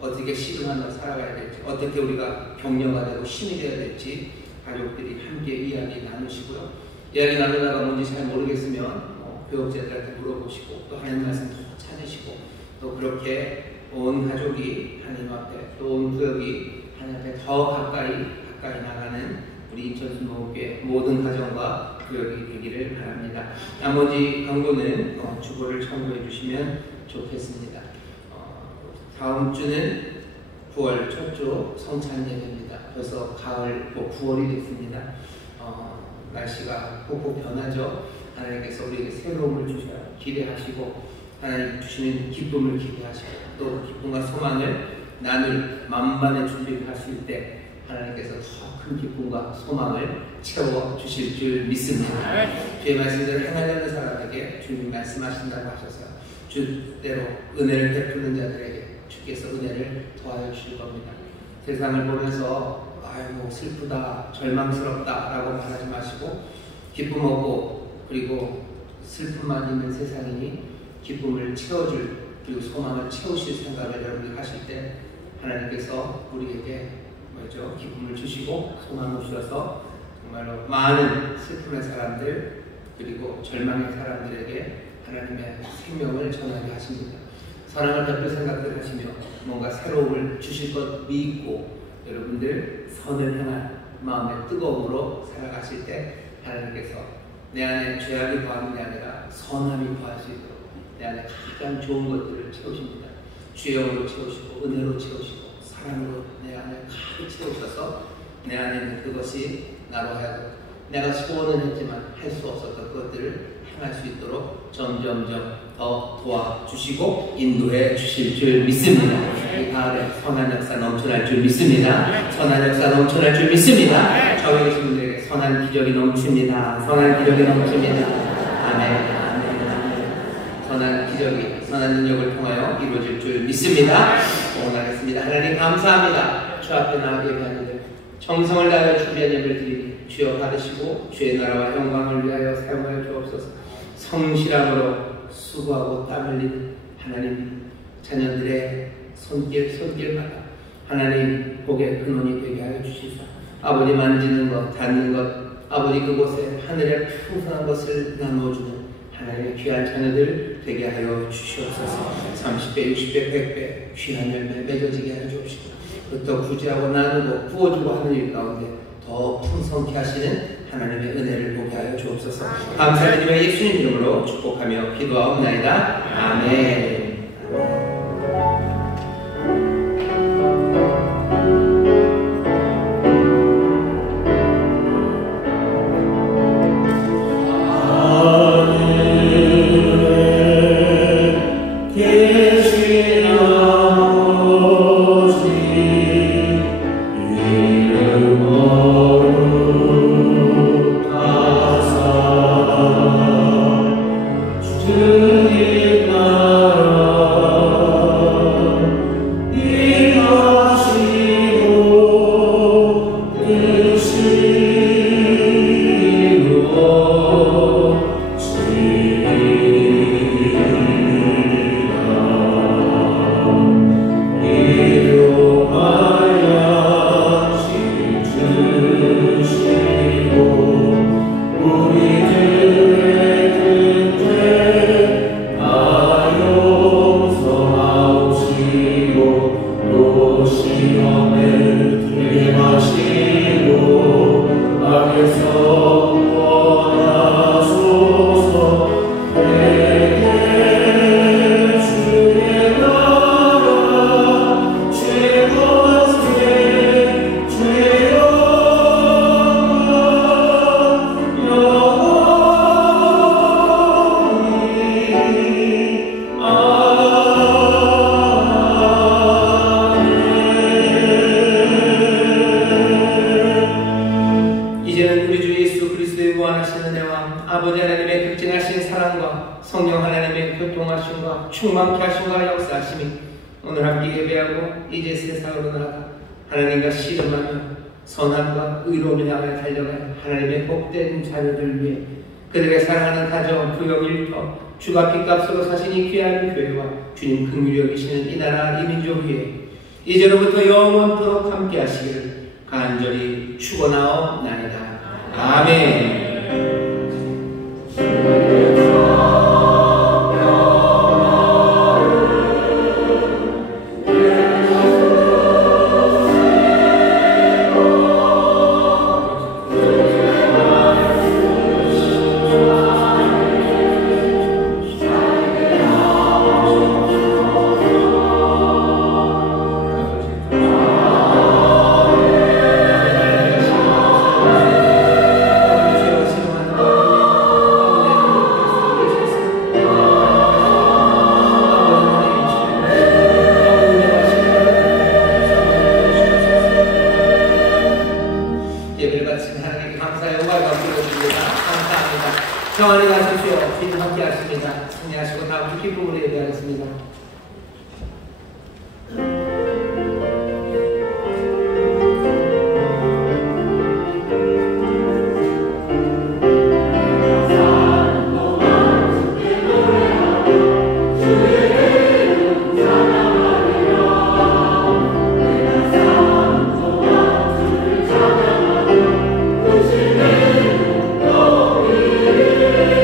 어떻게 시름하며 살아가야 될지 어떻게 우리가 격려가 되고 힘이 되어야 될지 가족들이 함께 이야기 나누시고요. 이야기 나누다가 뭔지 잘 모르겠으면 교육자들한테 물어보시고 또 하나님 말씀 더 찾으시고 또 그렇게 온 가족이 하나님 앞에 또 온 구역이 하나님 앞에 더 가까이 나가는 우리 인천순복음교회 모든 가정과 구역이 되기를 바랍니다. 나머지 광고는 주보를 참고해 주시면 좋겠습니다. 다음 주는 9월 첫 주 성찬 예배입니다. 벌써 가을 9월이 됐습니다. 날씨가 꼭꼭 변하죠. 하나님께서 우리에게 새로움을 주셔요. 기대하시고 하나님 주시는 기쁨을 기대하시고 또 기쁨과 소망을 나눌 만반의 준비를 하실 때 하나님께서 더 큰 기쁨과 소망을 채워주실 줄 믿습니다. 주의 말씀대로 행하려는 사람에게 주님 말씀하신다고 하셔서 주대로 은혜를 베푸는 자들에게 주께서 은혜를 더하여 주실 겁니다. 세상을 보면서 아이고 슬프다 절망스럽다 라고 말하지 마시고 기쁨 없고 그리고 슬픔만 있는 세상이니 기쁨을 채워줄 그리고 소망을 채우실 생각을 여러분들 하실 때 하나님께서 우리에게 기쁨을 주시고 소망을 주셔서 정말로 많은 슬픔의 사람들 그리고 절망의 사람들에게 하나님의 생명을 전하게 하십니다. 사랑을 베풀 생각들 하시며 뭔가 새로움을 주실 것 믿고 여러분들 선을 향한 마음의 뜨거움으로 살아가실 때 하나님께서 내 안에 죄악이 거하는 게 아니라 선함이 거할 수 있도록 내 안에 가장 좋은 것들을 채우십니다. 주영으로 채우시고 은혜로 채우시고 사랑으로 내 안에 가득 채우셔서 내 안에 있는 그것이 나로 하여금 내가 소원은 했지만 할 수 없었던 그것들을 행할 수 있도록 점점점 더 도와주시고 인도해 주실 줄 믿습니다. 이 가을에 선한 역사 넘쳐날 줄 믿습니다. 선한 역사 넘쳐날 줄 믿습니다. 저기 계신 분들에게 선한 기적이 넘칩니다. 선한 기적이 넘칩니다. 아멘. 아멘. 선한 기적이 선한 능력을 통하여 이루어질 줄 믿습니다. 응원하겠습니다. 하나님 감사합니다. 주 앞에 나와 예배하는데 정성을 다하여 준비한 예배를 드리니 주여 받으시고 주의 나라와 영광을 위하여 사용하여 주옵소서. 성실함으로 수고하고 땀 흘리는 하나님 자녀들의 손길마다 하나님 복의 근원이 되게 하여 주시사 아버지 만지는 것, 닿는 것, 아버지 그곳에 하늘의 풍성한 것을 나누어주는 하나님의 귀한 자녀들 되게 하여 주시옵소서. 30배, 60배, 100배 귀한 열매 맺어지게 하여 주옵시고 더 구제하고 나누고 부어주고 하는 일 가운데 더 풍성케 하시는 하나님의 은혜를 보게 하여 주옵소서. 감사드리며 예수님 이름으로 축복하며 기도하옵나이다. 아멘. 충만케 하심과 역사하심이 오늘 함께 예배하고 이제 세상으로 나아가 하나님과 씨름하며 선함과 의로움을 향해 달려갈 하나님의 복된 자녀들 위해 그들의 사랑하는 가정, 부역, 일터, 주가 핏값으로 사신 이 귀한 교회와 주님 긍휼히 여기시는 이 나라 이 민족 위에 이제로부터 영원토록 함께 하시기를 간절히 축원하옵나이다. 아멘. 평안히 가십시오. 주님 함께 하십니다. 승리하시고 다음 주 기쁨으로 예배하겠습니다. Yeah.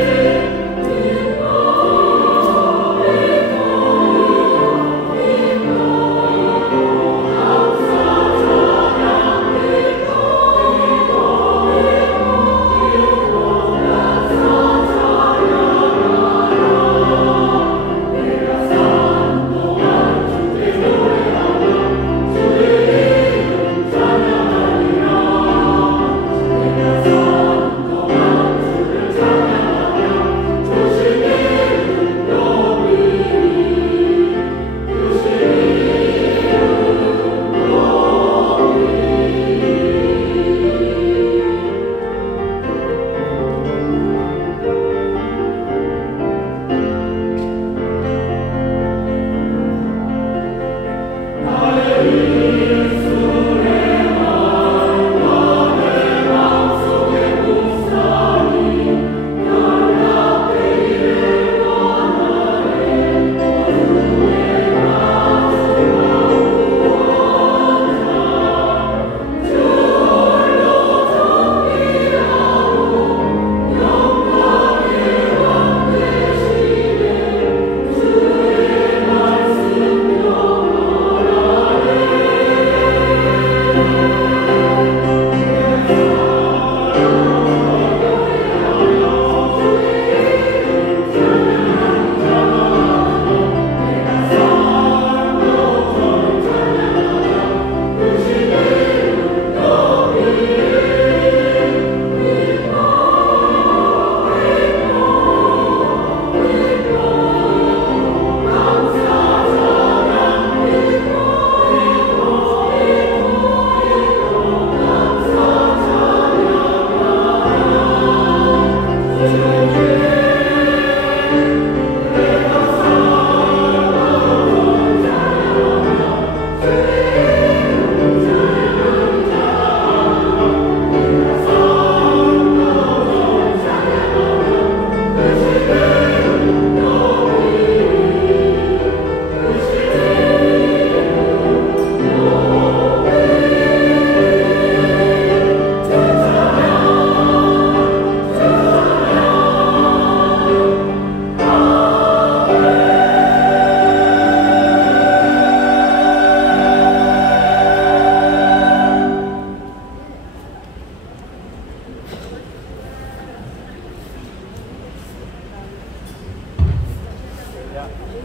Thank you.